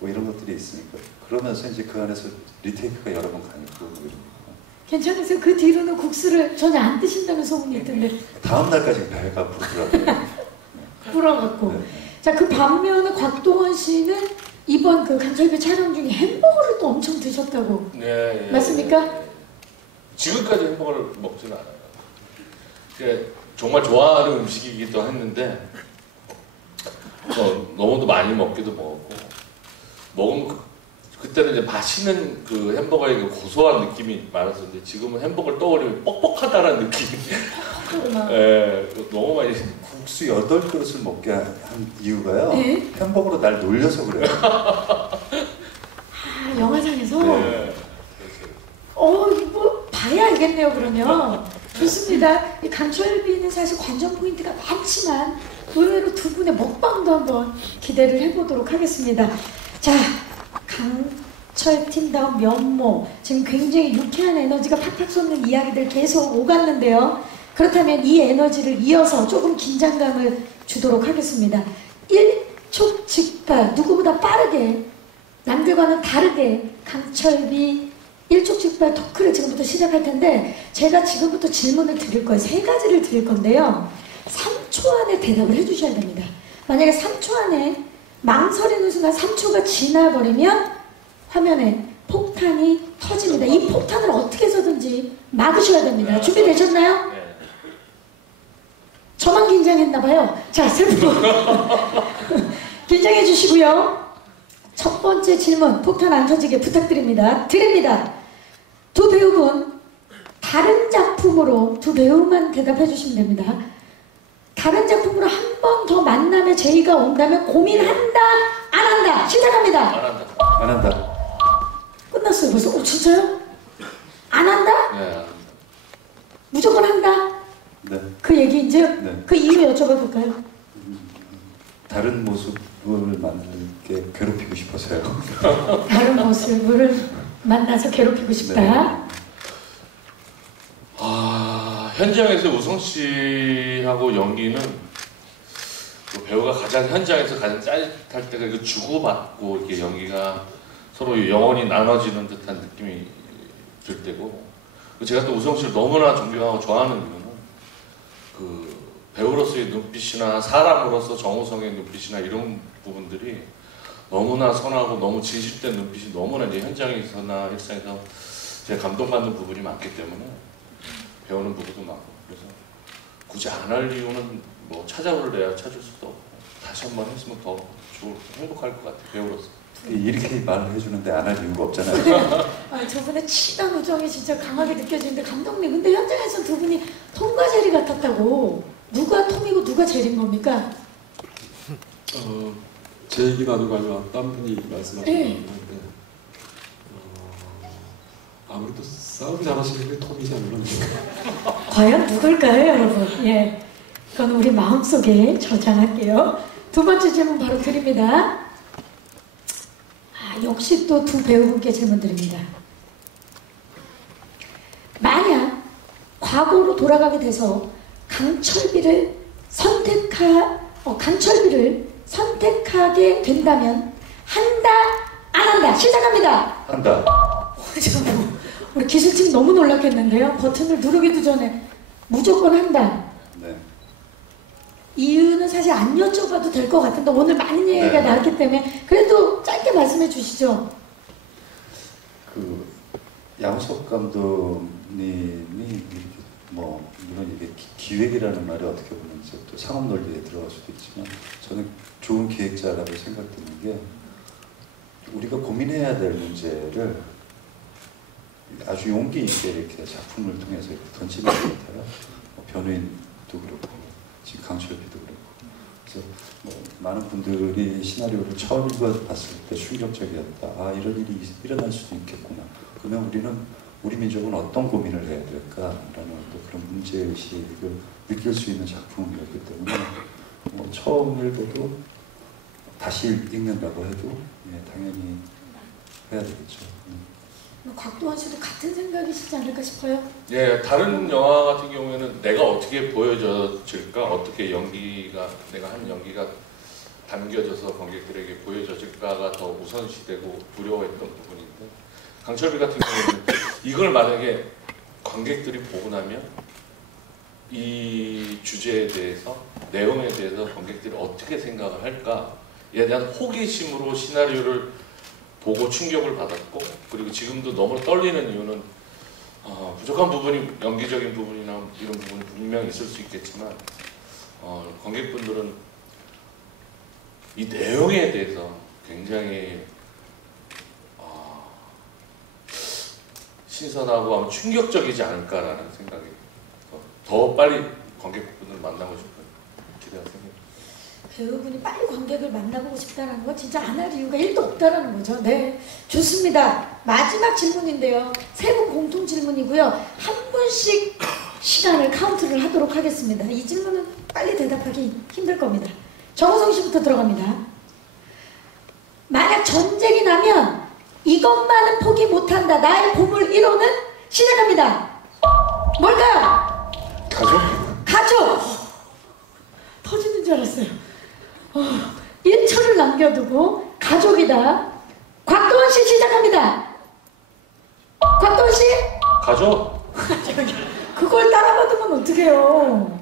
뭐 이런 것들이 있으니까 그러면서 이제 그 안에서 리테이크가 여러 번 가니까 뭐 이런 거. 괜찮으세요? 그 뒤로는 국수를 전혀 안 드신다는 소문이 있던데 다음 날까지 배가 부르더라고요. 불어갖고. 네. 자, 그 반면에 곽동원 씨는 이번 그 강철비 촬영 중에 햄버거를 또 엄청 드셨다고. 네, 예, 맞습니까? 예. 지금까지 햄버거를 먹지는 않아요. 그게 정말 좋아하는 음식이기도 했는데 너무도 많이 먹기도 먹었고 먹으면 그때는 이제 맛있는 그 햄버거의 그 고소한 느낌이 많았었는데 지금은 햄버거를 떠올리면 뻑뻑하다는 느낌이 예, 너무 많이 국수 8그릇을 먹게 한 이유가요. 네. 햄버거로 날 놀려서 그래요. 아, 영화상에서? 네. 이거 봐야 알겠네요, 그러면. 좋습니다. 이 강철비는 사실 관전 포인트가 많지만 의외로 두 분의 먹방도 한번 기대를 해보도록 하겠습니다. 자, 강철팀다운 면모. 지금 굉장히 유쾌한 에너지가 팍팍 솟는 이야기들 계속 오갔는데요. 그렇다면 이 에너지를 이어서 조금 긴장감을 주도록 하겠습니다. 일촉즉발, 누구보다 빠르게, 남들과는 다르게 강철비 일촉즉발 토크를 지금부터 시작할 텐데 제가 지금부터 질문을 드릴 거예요. 3가지를 드릴 건데요. 3초 안에 대답을 해주셔야 됩니다. 만약에 3초 안에 망설이는 순간 3초가 지나버리면 화면에 폭탄이 터집니다. 이 폭탄을 어떻게 해서든지 막으셔야 됩니다. 준비되셨나요? 네. 저만 긴장했나봐요. 자, 슬프고 긴장해 주시고요. 첫 번째 질문, 폭탄 안 터지게 부탁드립니다. 드립니다. 두 배우분, 다른 작품으로 두 배우만 대답해 주시면 됩니다. 다른 작품으로 한 번 더 만남의 제의가 온다면 고민한다, 안 한다? 시작합니다. 안 한다. 안 한다. 끝났어요 벌써? 진짜요? 안 한다? 네, 안 한다. 무조건 한다? 네. 그 얘기 이제 네. 그 이유 여쭤봐도 될까요? 다른 모습을 만들게 괴롭히고 싶어서요. 다른 모습을 만나서 괴롭히고 싶다. 네. 현장에서 우성 씨하고 연기는 그 배우가 가장 현장에서 가장 짜릿할 때가 그 주고받고 이렇게 연기가 서로 영혼이 나눠지는 듯한 느낌이 들 때고, 제가 또 우성 씨를 너무나 존경하고 좋아하는 이유는 그 배우로서의 눈빛이나 사람으로서 정우성의 눈빛이나 이런 부분들이 너무나 선하고 너무 진실된 눈빛이 너무나 이제 현장에서나 일상에서 제가 감동받는 부분이 많기 때문에 배우는 부분도 많고, 그래서 굳이 안 할 이유는 뭐 찾아올래야 찾을 수도 없고 다시 한번 했으면 더 행복할 것 같아요, 배우로서. 이렇게 말을 해주는데 안 할 이유가 없잖아요. 아, 저분의 친한 우정이 진짜 강하게 느껴지는데 감독님, 근데 현장에서 두 분이 톰과 제리 같았다고. 누가 톰이고 누가 제리인 겁니까? 제 얘기 나누고 아니면 딴 분이 말씀하신 것 네. 같은데 아무래도 싸움 잘하시는 게 톰이지 않나. 과연 누굴까요, 여러분? 예, 그건 우리 마음속에 저장할게요. 두 번째 질문 바로 드립니다. 역시 또 두 배우분께 질문 드립니다. 만약 과거로 돌아가게 돼서 강철비를 선택하게 된다면 한다, 안 한다? 시작합니다. 한다. 우리 기술팀 너무 놀랐겠는데요. 버튼을 누르기도 전에 무조건 한다. 네. 이유는 사실 안 여쭤봐도 될 것 같은데 오늘 많은 얘기가 나왔기 때문에 그래도 짧게 말씀해 주시죠. 그 양석 감독님이 뭐 물론 이게 기획이라는 말이 어떻게 보면 이제 또 상업 논리에 들어갈 수도 있지만 저는 좋은 기획자라고 생각되는 게 우리가 고민해야 될 문제를 아주 용기 있게 이렇게 작품을 통해서 이렇게 던지는 것 같아요. 변호인도 그렇고 지금 강철비도 그렇고 그래서 뭐 많은 분들이 시나리오를 처음 읽어봤을 때 충격적이었다. 이런 일이 일어날 수도 있겠구나. 그러면 우리 민족은 어떤 고민을 해야 될까라는 또 그런 문제의식을 느낄 수 있는 작품이었기 때문에 뭐 처음 읽어도 다시 읽는다고 해도 당연히 해야 되겠죠. 곽도원 씨도 같은 생각이시지 않을까 싶어요. 예, 다른 영화 같은 경우에는 내가 어떻게 보여질까, 어떻게 내가 한 연기가 담겨져서 관객들에게 보여져질까가 더 우선시되고 두려워했던 부분인데 강철비 같은 경우는 이걸 만약에 관객들이 보고 나면 이 주제에 대해서, 내용에 대해서 관객들이 어떻게 생각을 할까에 대한 호기심으로 시나리오를 보고 충격을 받았고, 그리고 지금도 너무 떨리는 이유는 부족한 부분이, 연기적인 부분이나 이런 부분이 분명히 있을 수 있겠지만 관객분들은 이 내용에 대해서 굉장히 신선하고 아마 충격적이지 않을까라는 생각이 더 빨리 관객분을 만나고 싶은 기대가 생깁니다. 배우분이 빨리 관객을 만나보고 싶다는 건 진짜 안 할 이유가 1도 없다는 거죠. 네, 좋습니다. 마지막 질문인데요. 세 분 공통 질문이고요. 한 분씩 시간을 카운트를 하도록 하겠습니다. 이 질문은 빨리 대답하기 힘들 겁니다. 정우성 씨부터 들어갑니다. 만약 전쟁이 나면 이것만은 포기 못한다. 나의 보물 1호는 시작합니다. 뭘까요? 가족! 터지는 줄 알았어요. 1초를 남겨두고 가족이다. 곽도원 씨 시작합니다. 곽도원 씨? 가족? 그걸 따라받으면 어떡해요.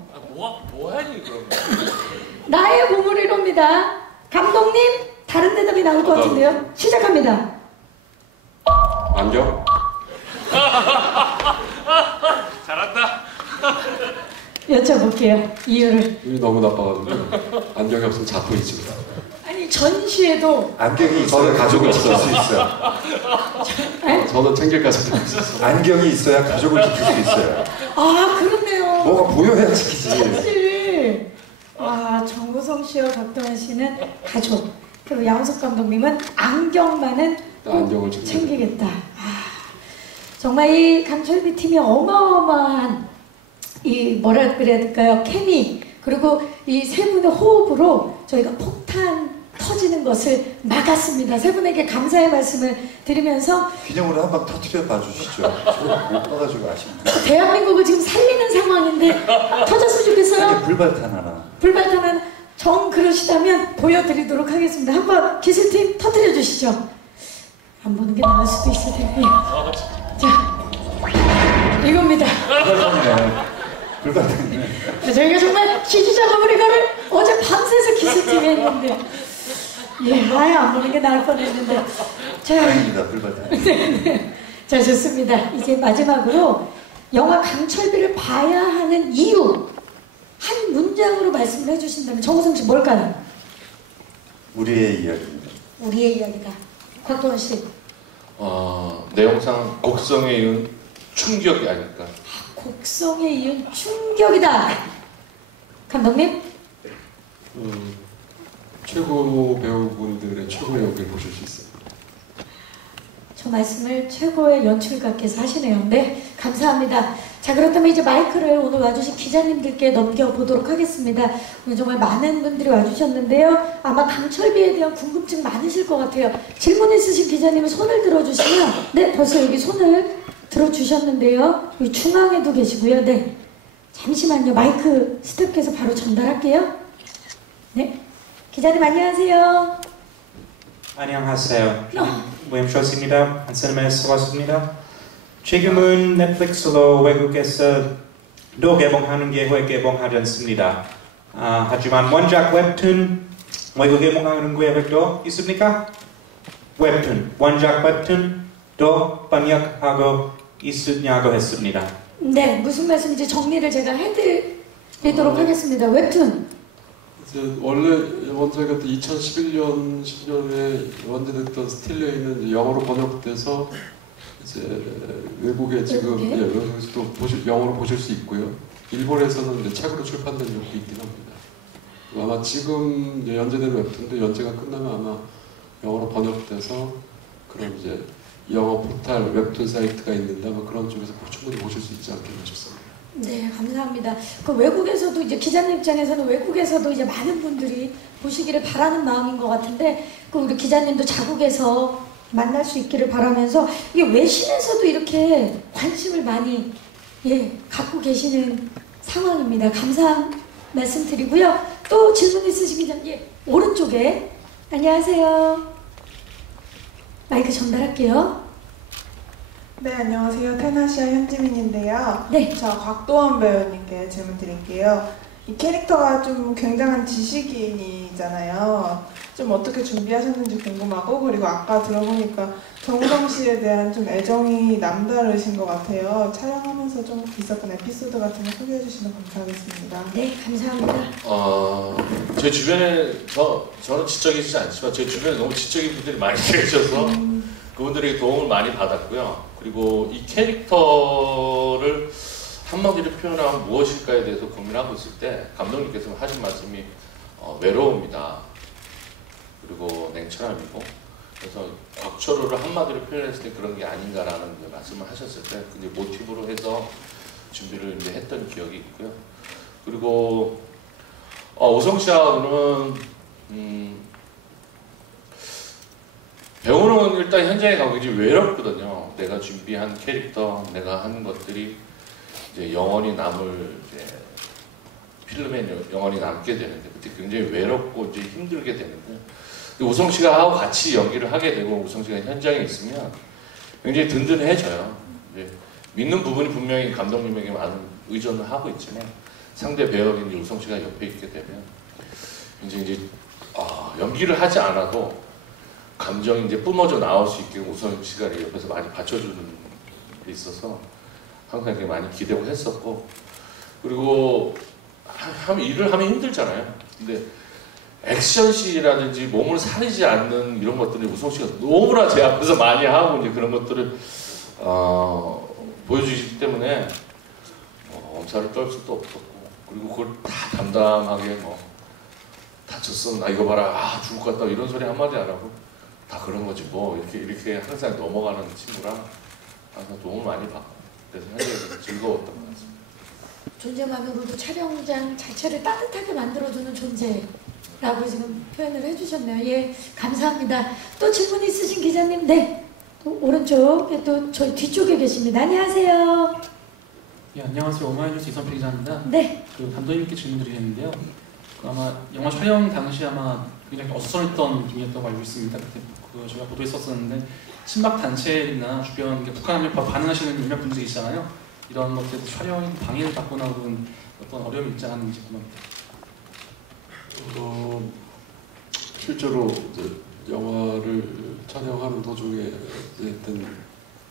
뭐하니 그러면? 나의 보물 1호입니다. 감독님, 다른 대답이 나올 것 같은데요. 시작합니다. 안경? 잘한다. 여쭤볼게요. 이유를. 눈이 너무 나빠가지고 안경이 없으면 자포이지. 아니 전시회도 안경이 있어야 가족을 지킬 수 있어요. 저는 챙길까 생각했어요. 안경이 있어야 가족을 지킬 수 있어요. 그렇네요. 뭐가 보여야 지키지. 사실 정우성 씨와 박도원 씨는 가족, 그리고 양석 감독님은 안경만은 안경을 챙기겠다. 정말 이 강철비 팀이 어마어마한 뭐라 그래야 될까요? 케미, 그리고 이 세 분의 호흡으로 저희가 폭탄 터지는 것을 막았습니다. 세 분에게 감사의 말씀을 드리면서 기념으로 한번 터트려 봐주시죠. 못 봐가지고 아쉽네요. 대한민국을 지금 살리는 상황인데 터졌으면 좋겠어요. 불발탄 하나. 불발탄 하나 정 그러시다면 보여드리도록 하겠습니다. 한번 기술팀 터트려 주시죠. 안 보는 게 나을 수도 있을 텐데. 자, 이겁니다. 불발탄이네. 저희가 정말 CG 작업을 이거를 어제 밤새서 기술팀이 했는데 아예 안 보는 게 나을 뻔했는데. 다행입니다. 불발탄. 네. 자, 좋습니다. 이제 마지막으로 영화 강철비를 봐야 하는 이유 한 문장으로 말씀을 해주신다면 정우성 씨 뭘까요? 우리의 이야기입니다. 우리의 이야기다. 곽도원 씨. 내용상 곡성에 이은 충격이 아닐까. 곡성에 이은 충격이다. 감독님? 최고 배우분들의 최고의 연기를 보실 수 있어요. 말씀을 최고의 연출가께서 하시네요. 네, 감사합니다. 자, 그렇다면 이제 마이크를 오늘 와주신 기자님들께 넘겨보도록 하겠습니다. 오늘 정말 많은 분들이 와주셨는데요. 아마 강철비에 대한 궁금증 많으실 것 같아요. 질문 있으신 기자님은 손을 들어주시면, 네, 벌써 여기 손을 들어주셨는데요. 여기 중앙에도 계시고요. 네, 잠시만요. 마이크 스태프께서 바로 전달할게요. 네, 기자님 안녕하세요. 안녕하세요. 웨임쇼스입니다. 한선음에 수고하셨습니다. 지금은 넷플릭스로 외국에서도 개봉하는 계획 개봉하지 않습니다. 하지만 원작 웹툰 외국에 개봉하는 계획도 있습니까? 웹툰, 원작 웹툰도 번역하고 있으냐고 했습니다. 네, 무슨 말씀인지 정리를 제가 해드리도록 하겠습니다. 웹툰. 원래 원작이 2011년 10년에 원제됐던 스틸레이는 이제 영어로 번역돼서 이제 외국에 지금 외국에서도 영어로 보실 수 있고요. 일본에서는 이제 책으로 출판된 적도 있긴 합니다. 아마 지금 이제 연재된 웹툰도 연재가 끝나면 아마 영어로 번역돼서 그런 이제 영어 포탈 웹툰 사이트가 있는데 아마 그런 쪽에서 충분히 보실 수 있지 않겠나 싶습니다. 네, 감사합니다. 그 외국에서도 이제 기자님 입장에서는 외국에서도 이제 많은 분들이 보시기를 바라는 마음인 것 같은데, 그 우리 기자님도 자국에서 만날 수 있기를 바라면서 이게 외신에서도 이렇게 관심을 많이 갖고 계시는 상황입니다. 감사 말씀드리고요. 또 질문 있으신 기자님, 오른쪽에 안녕하세요. 마이크 전달할게요. 네, 안녕하세요. 테나시아 현지민인데요. 네. 저 곽도원 배우님께 질문 드릴게요. 이 캐릭터가 좀 굉장한 지식인이잖아요. 좀 어떻게 준비하셨는지 궁금하고, 그리고 아까 들어보니까 정우성 씨에 대한 좀 애정이 남다르신 것 같아요. 촬영하면서 좀 있었던 에피소드 같은 거 소개해 주시면 감사하겠습니다. 네, 감사합니다. 제 주변에 저는 지적이지 않지만 제 주변에 너무 지적인 분들이 많이 계셔서 그분들에게 도움을 많이 받았고요. 그리고 이 캐릭터를 한마디로 표현하면 무엇일까에 대해서 고민하고 있을 때 감독님께서 하신 말씀이 외로움이다. 그리고 냉철함이고, 그래서 곽철호를 한마디로 표현했을 때 그런 게 아닌가라는 말씀을 하셨을 때 근데 모티브로 해서 준비를 이제 했던 기억이 있고요. 그리고 오성 씨하고는 배우는 일단 현장에 가고 이제 외롭거든요. 내가 준비한 캐릭터, 내가 한 것들이 이제 영원히 남을 이제 필름에 영원히 남게 되는데 그때 굉장히 외롭고 이제 힘들게 되는데, 우성 씨가 하고 같이 연기를 하게 되고 우성 씨가 현장에 있으면 굉장히 든든해져요. 이제 믿는 부분이 분명히 감독님에게 많은 의존을 하고 있지만 상대 배우인 이제 우성 씨가 옆에 있게 되면 이제 연기를 하지 않아도 감정이 이제 뿜어져 나올 수 있게 우성 씨가 옆에서 많이 받쳐주는 게 있어서 항상 되게 많이 기대고 했었고, 그리고 일을 하면 힘들잖아요. 근데 액션씬이라든지 몸을 사리지 않는 이런 것들을 우성 씨가 너무나 제 앞에서 많이 하고 이제 그런 것들을 보여주시기 때문에 엄살을 떨 수도 없었고, 그리고 그걸 다 담담하게 다쳤어, 나 이거 봐라, 죽을 것 같다 이런 소리 한마디 안 하고 다 그런 거지 이렇게 항상 넘어가는 친구랑 항상 도움을 많이 받고, 그래서 현장에서 즐거웠던 것 같습니다. 존재만으로도 촬영장 자체를 따뜻하게 만들어주는 존재라고 지금 표현을 해주셨네요. 예, 감사합니다. 또 질문 있으신 기자님, 네, 또 오른쪽에 또 저희 뒤쪽에 계십니다. 안녕하세요. 예, 안녕하세요. 오마이뉴스 이선필 기자입니다. 네. 그 감독님께 질문드리겠는데요. 아마 영화 촬영 당시 아마 굉장히 어수선했던 중이었다고 알고 있습니다. 그때 저희가 보도했었었는데 친박 단체나 주변 북한 반응하시는 몇몇 분들이 있잖아요. 이런 것들에 촬영 방해를 받거나 혹은 어떤 어려움이 있지 않은지 궁금합니다. 실제로 이제 영화를 촬영하는 도중에 어떤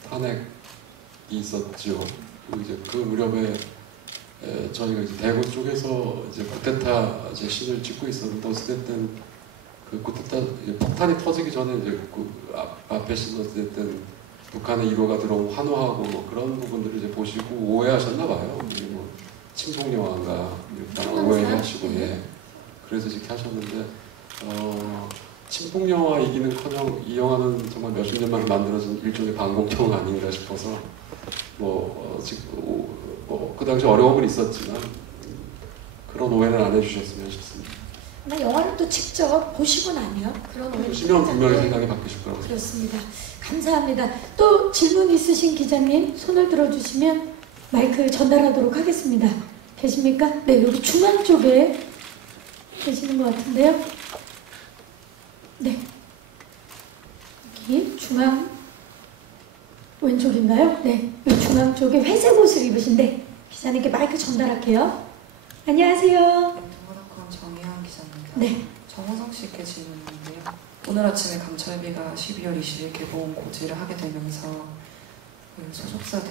탄핵이 있었죠. 그리고 이제 그 무렵에 저희가 이제 대구 쪽에서 이제 쿠데타 이제 씬을 찍고 있었는데 어쨌든 그 쿠데타 폭탄이 터지기 전에 이제 그 앞에 씬 어쨌든 북한의 1호가 들어오고 환호하고 그런 부분들을 이제 보시고 오해하셨나 봐요. 친북 영화인가 오해하시고 그래서 이렇게 하셨는데 친북 영화이기는커녕 이 영화는 정말 몇십 년 만에 만들어진 일종의 반공평 아닌가 싶어서 그 당시 어려움은 있었지만 그런 오해는 안 해주셨으면 싶습니다. 영화를 또 직접 보시고 나면 그런 오해를 보시면 분명히 생각이 바뀌실 거라고 그렇습니다. 감사합니다. 또 질문 있으신 기자님 손을 들어주시면 마이크 전달하도록 하겠습니다. 계십니까? 네, 여기 중앙 쪽에 계시는 것 같은데요. 네, 여기 중앙 왼쪽인가요? 네, 여기 중앙 쪽에 회색 옷을 입으신데 기자님께 마이크 전달할게요. 안녕하세요. 동아닷컴 정혜연 기자입니다. 네. 정호성 씨께 질문인데요. 오늘 아침에 감찰비가 12월 20일 개봉 고지를 하게 되면서 그 소속사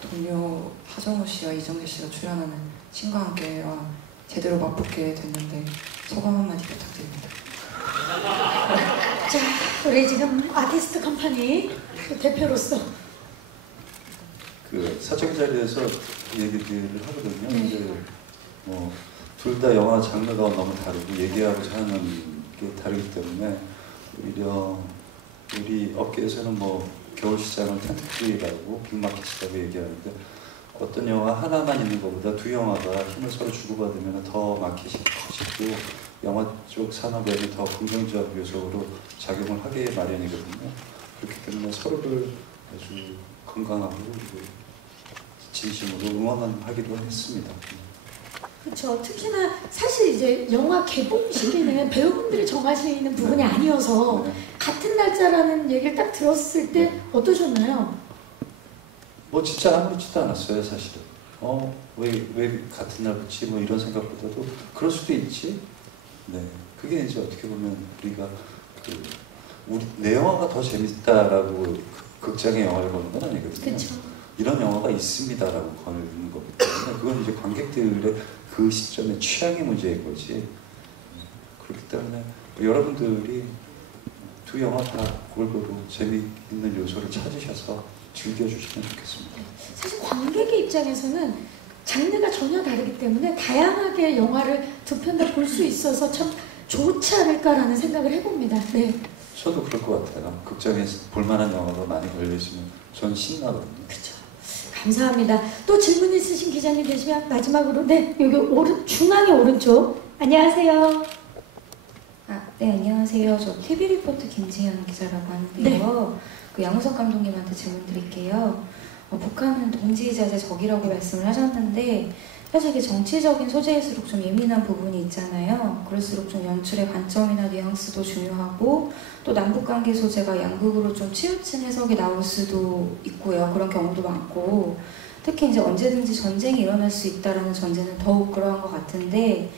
동료 하정우 씨와 이정재 씨가 출연하는 신과 함께와 제대로 맞붙게 됐는데 소감 한마디 부탁드립니다. 자, 우리 지금 아티스트 컴퍼니 대표로서 그 사적 자리에서 얘기를 하거든요. 네. 이제 둘 다 영화 장르가 너무 다르고 얘기하고자 하는 게 다르기 때문에 오히려 우리 업계에서는 겨울시장을 텐트리라고 빅마켓이라고 얘기하는데 어떤 영화 하나만 있는 것보다 두 영화가 힘을 서로 주고받으면 더 마켓이 커지고 영화 쪽 산업에는 더 긍정적 요소로 작용을 하게 마련이거든요. 그렇기 때문에 서로를 아주 건강하고 진심으로 응원하기도 했습니다. 그렇죠. 특히나 사실 이제 영화 개봉 시기는 배우분들이 정하시는 부분이 아니어서 네. 같은 날짜라는 얘기를 딱 들었을 때 어떠셨나요? 진짜 아무렇지도 않았어요, 사실은. 왜 같은 날 붙지? 이런 생각보다도 그럴 수도 있지. 네, 그게 이제 어떻게 보면 우리가 내 영화가 더 재밌다라고 극장의 영화를 보는 건 아니거든요. 그렇죠. 이런 영화가 있습니다라고 거는 거기 때문에 그건 이제 관객들의 그 시점의 취향의 문제인 거지. 그렇기 때문에 여러분들이 두 영화 다 골고루 재미있는 요소를 찾으셔서 즐겨주시면 좋겠습니다. 사실 관객의 입장에서는 장르가 전혀 다르기 때문에 다양하게 영화를 두 편 다 볼 수 있어서 참 좋지 않을까라는 생각을 해봅니다. 네. 저도 그럴 것 같아요. 극장에서 볼만한 영화가 많이 걸려있으면 전 신나거든요. 그렇죠. 감사합니다. 또 질문 있으신 기자님 계시면 마지막으로 네 여기 중앙의 오른쪽 안녕하세요. 네, 안녕하세요. 저 TV리포트 김지현 기자라고 하는데요. 그 양우석 감독님한테 질문 드릴게요. 북한은 동지자재 적이라고 말씀을 하셨는데 사실 이게 정치적인 소재일수록 좀 예민한 부분이 있잖아요. 그럴수록 좀 연출의 관점이나 뉘앙스도 중요하고 또 남북관계 소재가 양극으로 좀 치우친 해석이 나올 수도 있고요. 그런 경우도 많고 특히 이제 언제든지 전쟁이 일어날 수 있다라는 전제는 더욱 그러한 것 같은데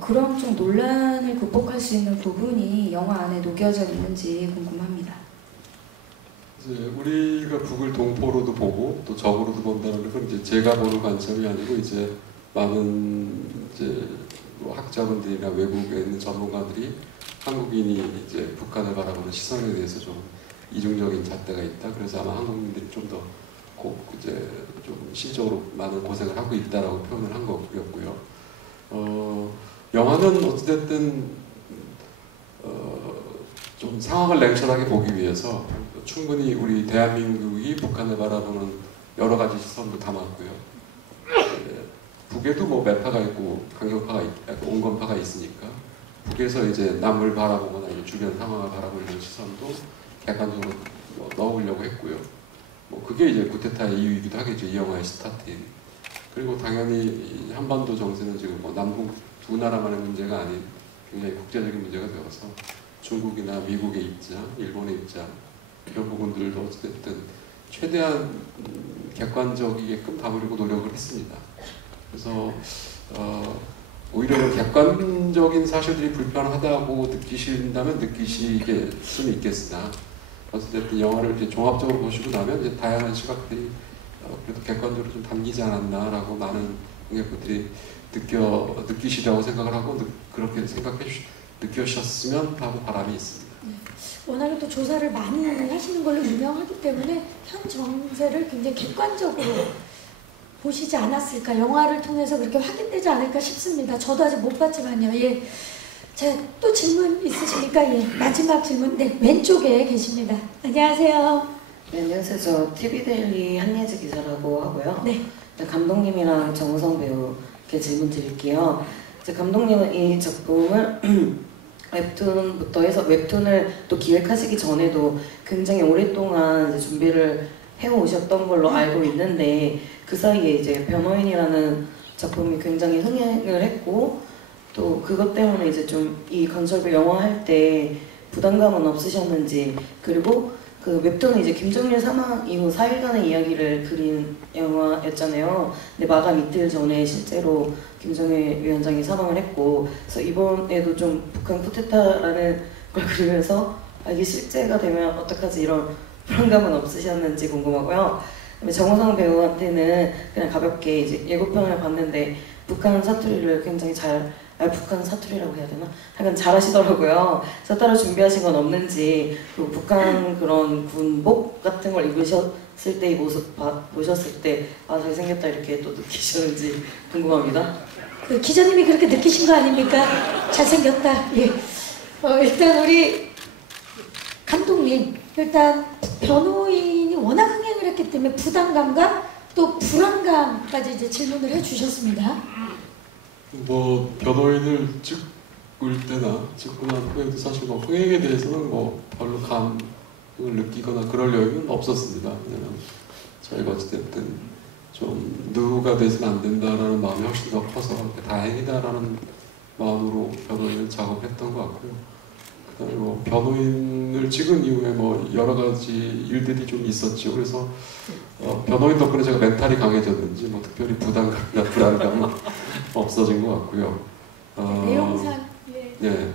그런 좀 논란을 극복할 수 있는 부분이 영화 안에 녹여져 있는지 궁금합니다. 이제 우리가 북을 동포로도 보고 또 적으로도 본다는 건 이제 제가 보는 관점이 아니고 이제 많은 이제 학자분들이나 외국에 있는 전문가들이 한국인이 이제 북한을 바라보는 시선에 대해서 좀 이중적인 잣대가 있다. 그래서 아마 한국인들이 좀 더 이제 좀 실적으로 많은 고생을 하고 있다라고 표현을 한 거였고요. 영화는 어찌됐든 좀 상황을 냉철하게 보기 위해서 충분히 우리 대한민국이 북한을 바라보는 여러 가지 시선도 담았고요. 북에도 매파가 있고 강경파가 있고 온건파가 있으니까 북에서 이제 남을 바라보거나 주변 상황을 바라보는 시선도 객관적으로 넣으려고 했고요. 그게 이제 쿠데타의 이유이기도 하겠죠. 이 영화의 스타트인. 그리고 당연히 한반도 정세는 지금 남북 두 나라만의 문제가 아닌 굉장히 국제적인 문제가 되어서 중국이나 미국의 입장, 일본의 입장 이런 부분들도 어쨌든 최대한 객관적이게끔 담으려고 노력을 했습니다. 그래서 오히려 객관적인 사실들이 불편하다고 느끼신다면 느끼실 수는 있겠으나 어쨌든 영화를 이제 종합적으로 보시고 나면 이제 다양한 시각들이 그래도 객관적으로 좀 담기지 않았나라고 많은 관객분들이 느끼시라고 생각을 하고 그렇게 느끼셨으면 하고 바람이 있습니다. 워낙에 또 조사를 많이 하시는 걸로 유명하기 때문에 현 정세를 굉장히 객관적으로 보시지 않았을까, 영화를 통해서 그렇게 확인되지 않을까 싶습니다. 저도 아직 못 봤지만요. 예. 자, 또 질문 있으십니까? 예, 마지막 질문. 네, 왼쪽에 계십니다. 안녕하세요. 네, 안녕하세요. 저 TV데일리 한예지 기자라고 하고요. 네. 감독님이랑 정우성 배우께 질문 드릴게요. 이제 감독님은 이 작품을 웹툰부터 해서 웹툰을 또 기획하시기 전에도 굉장히 오랫동안 이제 준비를 해오셨던 걸로 알고 있는데 그 사이에 이제 변호인이라는 작품이 굉장히 흥행을 했고 또 그것 때문에 이제 좀 이 건설부 영화 할 때 부담감은 없으셨는지 그리고 그 웹툰은 이제 김정일 사망 이후 4일간의 이야기를 그린 영화였잖아요. 근데 마감 이틀 전에 실제로 김정일 위원장이 사망을 했고 그래서 이번에도 좀 북한 쿠데타라는 걸 그리면서 이게 실제가 되면 어떡하지 이런 불안감은 없으셨는지 궁금하고요. 그다음에 정우성 배우한테는 그냥 가볍게 이제 예고편을 봤는데 북한 사투리를 굉장히 북한 사투리라고 해야 되나? 약간 잘하시더라고요. 그래서 따로 준비하신 건 없는지 그리고 북한 그런 군복 같은 걸 입으셨을 때 이 모습 보셨을 때 잘생겼다 이렇게 또 느끼셨는지 궁금합니다. 그 기자님이 그렇게 느끼신 거 아닙니까? 잘생겼다. 예. 일단 우리 감독님 일단 변호인이 워낙 흥행을 했기 때문에 부담감과 또 불안감까지 이제 질문을 해주셨습니다. 뭐 변호인을 찍을 때나 찍고 난 후에도 사실 뭐 흥행에 대해서는 뭐 별로 감을 느끼거나 그럴 여유는 없었습니다. 왜냐면 저희가 어찌됐든 좀 누가 돼서는 안 된다라는 마음이 훨씬 더 커서 다행이다라는 마음으로 변호인을 작업했던 것 같고요. 그다음에 뭐 변호인을 찍은 이후에 뭐 여러 가지 일들이 좀 있었죠. 그래서 변호인 덕분에 제가 멘탈이 강해졌는지 뭐 특별히 부담감이나 불안감은 없어진 것 같고요. 내용상 네.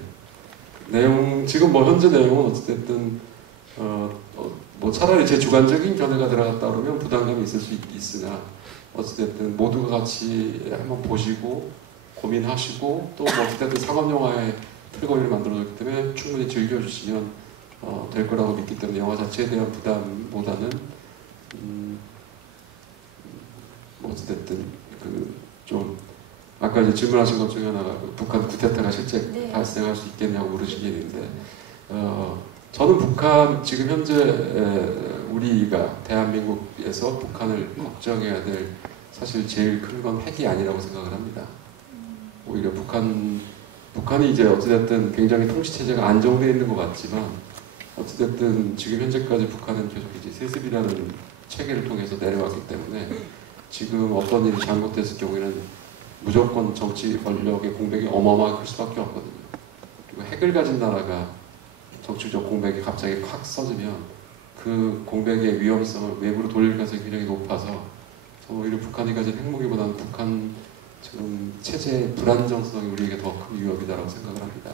내용 지금 뭐 현재 내용은 어쨌든 뭐 차라리 제 주관적인 견해가 들어갔다 그러면 부담감이 있을 수 있으나 어쨌든 모두가 같이 한번 보시고 고민하시고 또 뭐 어쨌든 상업 영화의 틀거리를 만들어줬기 때문에 충분히 즐겨주시면 될 거라고 믿기 때문에 영화 자체에 대한 부담보다는 뭐 어쨌든 좀 아까 이제 질문하신 것 중에 하나가 북한 쿠데타가 실제 네. 발생할 수 있겠냐고 물으신 게 있는데 저는 북한 지금 현재 우리가 대한민국에서 북한을 걱정해야 될 사실 제일 큰 건 핵이 아니라고 생각을 합니다. 오히려 북한이 이제 어찌됐든 굉장히 통치체제가 안정되어 있는 것 같지만 어찌됐든 지금 현재까지 북한은 계속 이제 세습이라는 체계를 통해서 내려왔기 때문에 지금 어떤 일이 잘못됐을 경우에는 무조건 정치 권력의 공백이 어마어마하게 클 수밖에 없거든요. 그리고 핵을 가진 나라가 정치적 공백이 갑자기 확 써지면 그 공백의 위험성을 외부로 돌릴 가능성이 굉장히 높아서 오히려 북한이 가진 핵무기보다는 북한 지금 체제의 불안정성이 우리에게 더 큰 위협이다라고 생각을 합니다.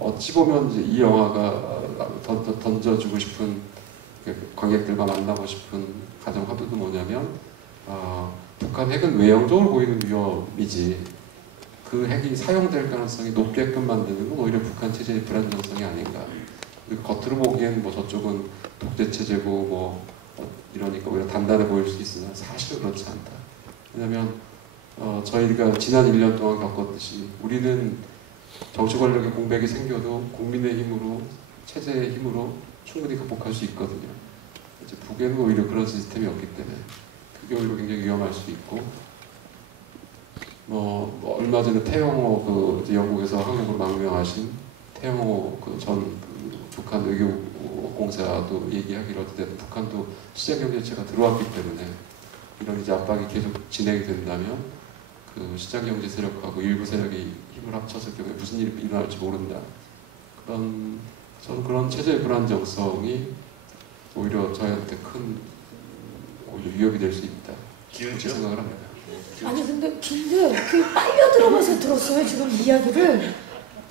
어찌 보면 이제 이 영화가 던져주고 싶은 관객들과 만나고 싶은 가장 화두도 뭐냐면 북한 핵은 외형적으로 보이는 위협이지 그 핵이 사용될 가능성이 높게끔 만드는 건 오히려 북한 체제의 불안정성이 아닌가. 겉으로 보기엔 뭐 저쪽은 독재 체제고 뭐 이러니까 오히려 단단해 보일 수 있으나 사실은 그렇지 않다. 왜냐하면 저희가 지난 1년 동안 겪었듯이 우리는 정치 권력의 공백이 생겨도 국민의 힘으로 체제의 힘으로 충분히 극복할 수 있거든요. 이제 북에는 오히려 그런 시스템이 없기 때문에 그게 오히려 굉장히 위험할 수 있고 뭐 얼마 전에 태영호 영국에서 한국으로 망명하신 태영호 전 북한 외교공사도 얘기하기로 어쨌든 북한도 시장경제체가 들어왔기 때문에 이런 이제 압박이 계속 진행이 된다면 그 시장경제 세력하고 일부 세력이 힘을 합쳤을 경우에 무슨 일이 일어날지 모른다. 저는 그런 체제의 불안정성이 오히려 저희한테 큰 오히려 위협이 될 수 있다. 그렇게 생각을 합니다. 아니 근데 그 빨려 들어가서 들었어요 지금 이야기를.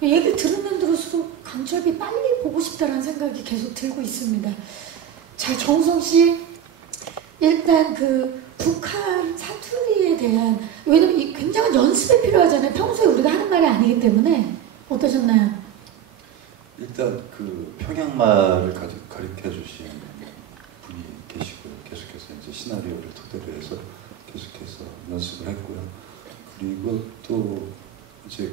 얘기 들으면 들을수록 강철비 빨리 보고 싶다라는 생각이 계속 들고 있습니다. 자, 정우성 씨 일단 그 북한 사투리에 대한 왜냐면 이 굉장한 연습이 필요하잖아요. 평소에 우리가 하는 말이 아니기 때문에 어떠셨나요? 일단 그 평양말을 가르쳐 주신 분이 계시고요. 계속해서 이제 시나리오를 토대로 해서 계속해서 연습을 했고요. 그리고 또 이제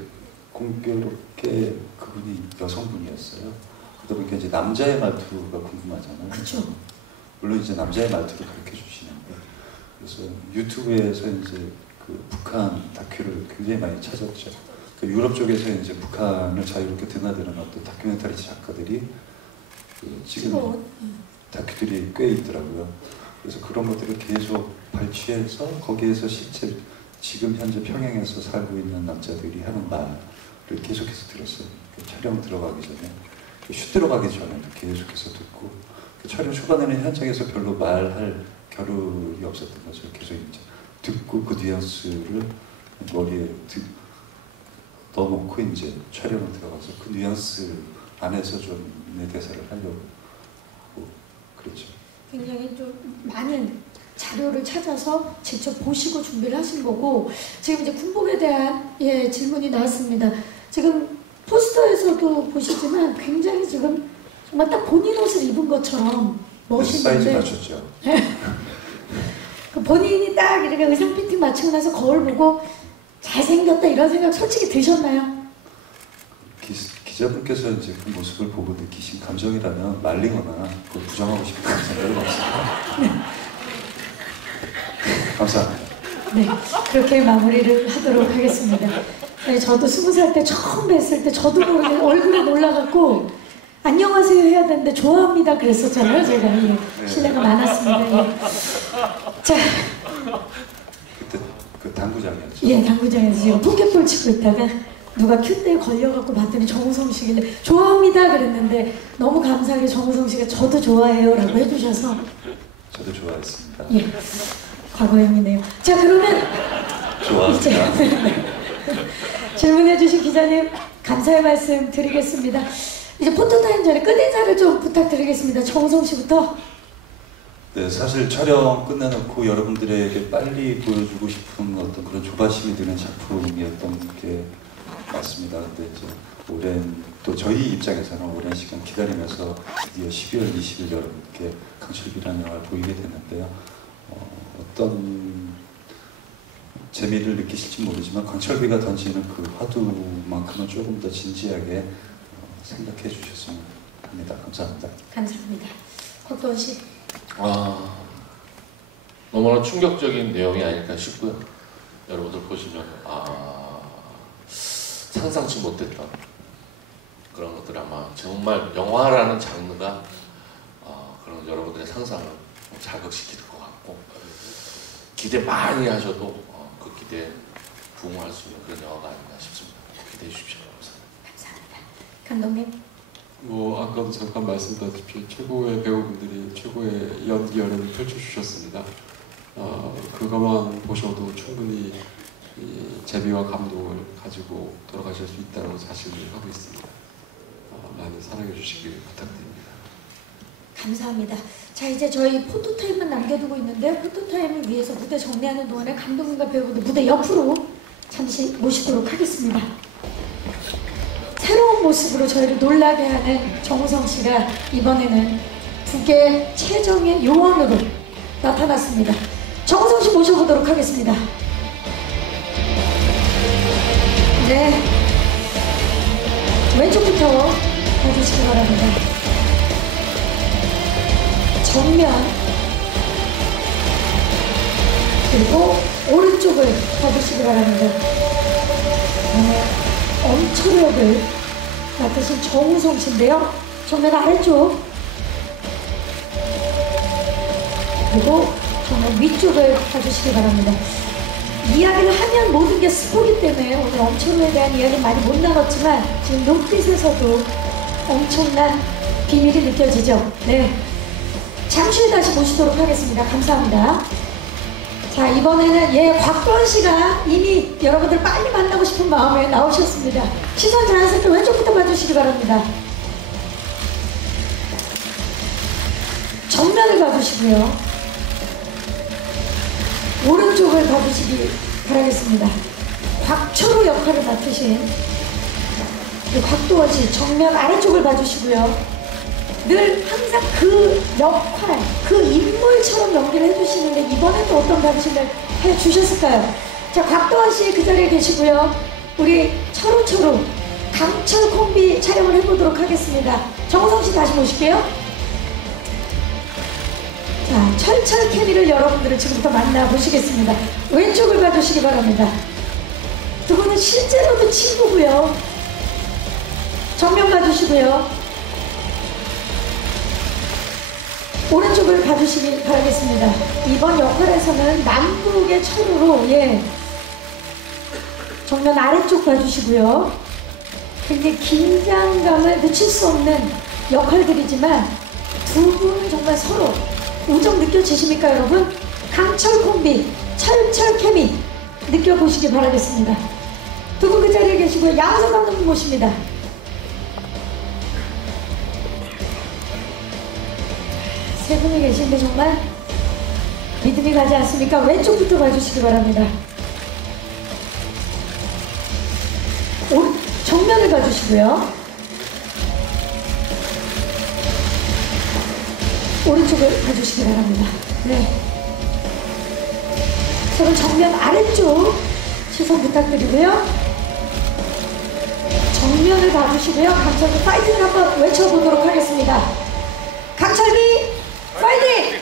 공교롭게 그분이 여성분이었어요. 그러다 보니까 이제 남자의 말투가 궁금하잖아요. 그렇죠. 물론 이제 남자의 말투도 가르쳐 주시는데, 그래서 유튜브에서 이제 그 북한 다큐를 굉장히 많이 찾았죠. 그 유럽 쪽에서 이제 북한을 자유롭게 드나드는 어떤 다큐멘터리 작가들이 그 지금 다큐들이 꽤 있더라고요. 그래서 그런 것들을 계속 발췌해서 거기에서 실제 지금 현재 평양에서 살고 있는 남자들이 하는 말을 계속해서 들었어요. 그 촬영 들어가기 전에, 슛 들어가기 전에 계속해서 듣고, 그 촬영 초반에는 현장에서 별로 말할 겨를이 없었던 거죠. 계속 이제 듣고 그 뉘앙스를 머리에 넣어놓고 이제 촬영을 들어가서 그 뉘앙스 안에서 좀 내 대사를 하려고 그랬죠. 굉장히 좀 많은 자료를 찾아서 직접 보시고 준비를 하신 거고, 지금 이제 군복에 대한 질문이 나왔습니다. 지금 포스터에서도 보시지만 굉장히 지금 정말 딱 본인 옷을 입은 것처럼 멋있는데, 사이즈 맞췄죠. 그 본인이 딱 이렇게 의상 피팅 맞추고 나서 거울 보고 잘생겼다 이런 생각 솔직히 드셨나요? 기자분께서 이제 그 모습을 보고 느끼신 감정이라면 말리거나 그걸 부정하고 싶은 생각은 없습니다. 감사합니다. 네, 그렇게 마무리를 하도록 하겠습니다. 네, 저도 20살 때 처음 뵀을 때 저도 모르게 얼굴에 놀라갖고 안녕하세요 해야 되는데 좋아합니다 그랬었잖아요. 제가 신뢰가 많았습니다. 자, 그때 그 당구장이었죠. 예, 당구장에서 제가 포켓볼 치고 있다가 누가 큐대에 걸려갖고 봤더니 정우성 씨길래 좋아합니다 그랬는데, 너무 감사하게 정우성 씨가 저도 좋아해요 라고 해주셔서 저도 좋아했습니다. 예, 과거형이네요. 자, 그러면 좋아합니다. 이제 질문해주신 기자님 감사의 말씀 드리겠습니다. 이제 포토타임 전에 끝인사를 좀 부탁드리겠습니다. 정우성 씨부터. 네, 사실 촬영 끝내놓고 여러분들에게 빨리 보여주고 싶은 어떤 그런 조바심이 드는 작품이었던 게 맞습니다. 근데 이제 오랜, 또 저희 입장에서는 오랜 시간 기다리면서 드디어 12월 20일 여러분께 강철비라는 영화를 보이게 됐는데요. 어떤 재미를 느끼실지 모르지만 강철비가 던지는 그 화두만큼은 조금 더 진지하게 생각해 주셨으면 합니다. 감사합니다. 감사합니다. 곽도원 씨. 너무나 충격적인 내용이 아닐까 싶고요. 여러분들 보시면 상상치 못했던 그런 것들, 아마 정말 영화라는 장르가 그런 여러분들의 상상을 자극시킬 것 같고, 기대 많이 하셔도 그 기대에 부응할 수 있는 그런 영화가 아닌가 싶습니다. 기대해 주십시오. 감사합니다. 감독님. 뭐 아까도 잠깐 말씀드렸다시피 최고의 배우분들이 최고의 연기 연연을 펼쳐주셨습니다. 그것만 보셔도 충분히 이 재미와 감동을 가지고 돌아가실 수 있다고 자신을 하고 있습니다. 많이 사랑해 주시길 부탁드립니다. 감사합니다. 자, 이제 저희 포토타임만 남겨두고 있는데, 포토타임을 위해서 무대 정리하는 동안에 감독님과 배우분들 무대 옆으로 잠시 모시도록 하겠습니다. 새로운 모습으로 저희를 놀라게 하는 정우성 씨가 이번에는 북의 최정의 요원으로 나타났습니다. 정우성 씨 모셔보도록 하겠습니다. 네, 왼쪽부터 봐주시기 바랍니다. 정면, 그리고 오른쪽을 봐주시기 바랍니다. 엄초력을 맡으신 정우성 씨인데요. 정면 아래쪽, 그리고 정면 위쪽을 봐주시기 바랍니다. 이야기를 하면 모든 게 스포기 때문에 오늘 엄초로에 대한 이야기는 많이 못 나눴지만 지금 눈빛에서도 엄청난 비밀이 느껴지죠. 네, 잠시 후에 다시 모시도록 하겠습니다. 감사합니다. 자, 이번에는 곽도원 씨가 이미 여러분들 빨리 만나고 싶은 마음에 나오셨습니다. 시선 자연스럽게 왼쪽부터 봐주시기 바랍니다. 정면을 봐주시고요. 오른쪽을 봐주시기 바라겠습니다. 곽초로 역할을 맡으신 곽도원 씨, 정면 아래쪽을 봐주시고요. 늘 항상 그 역할, 그 인물처럼 연기를 해주시는데 이번엔 또 어떤 방식을 해주셨을까요? 자, 곽도원 씨 그 자리에 계시고요. 우리 철우철우 강철 콤비 촬영을 해보도록 하겠습니다. 정우성 씨 다시 모실게요. 자, 철철 케미를 여러분들을 지금부터 만나보시겠습니다. 왼쪽을 봐주시기 바랍니다. 두 분은 실제로도 친구고요. 정면 봐주시고요. 오른쪽을 봐주시기 바라겠습니다. 이번 역할에서는 남북의 철우로 정면 아래쪽 봐주시고요. 굉장히 긴장감을 늦출 수 없는 역할들이지만 두 분은 정말 서로 우정 느껴지십니까 여러분? 강철 콤비, 철철 케미 느껴보시기 바라겠습니다. 두 분 그 자리에 계시고요. 양우석 감독님 모십니다. 세 분이 계신데 정말 믿음이 가지 않습니까? 왼쪽부터 봐주시기 바랍니다. 정면을 봐주시고요. 오른쪽을 봐주시기 바랍니다. 네. 저는 정면 아래쪽 시선 부탁드리고요. 정면을 봐주시고요. 강철기 파이팅을 한번 외쳐보도록 하겠습니다. 강철기 파이팅!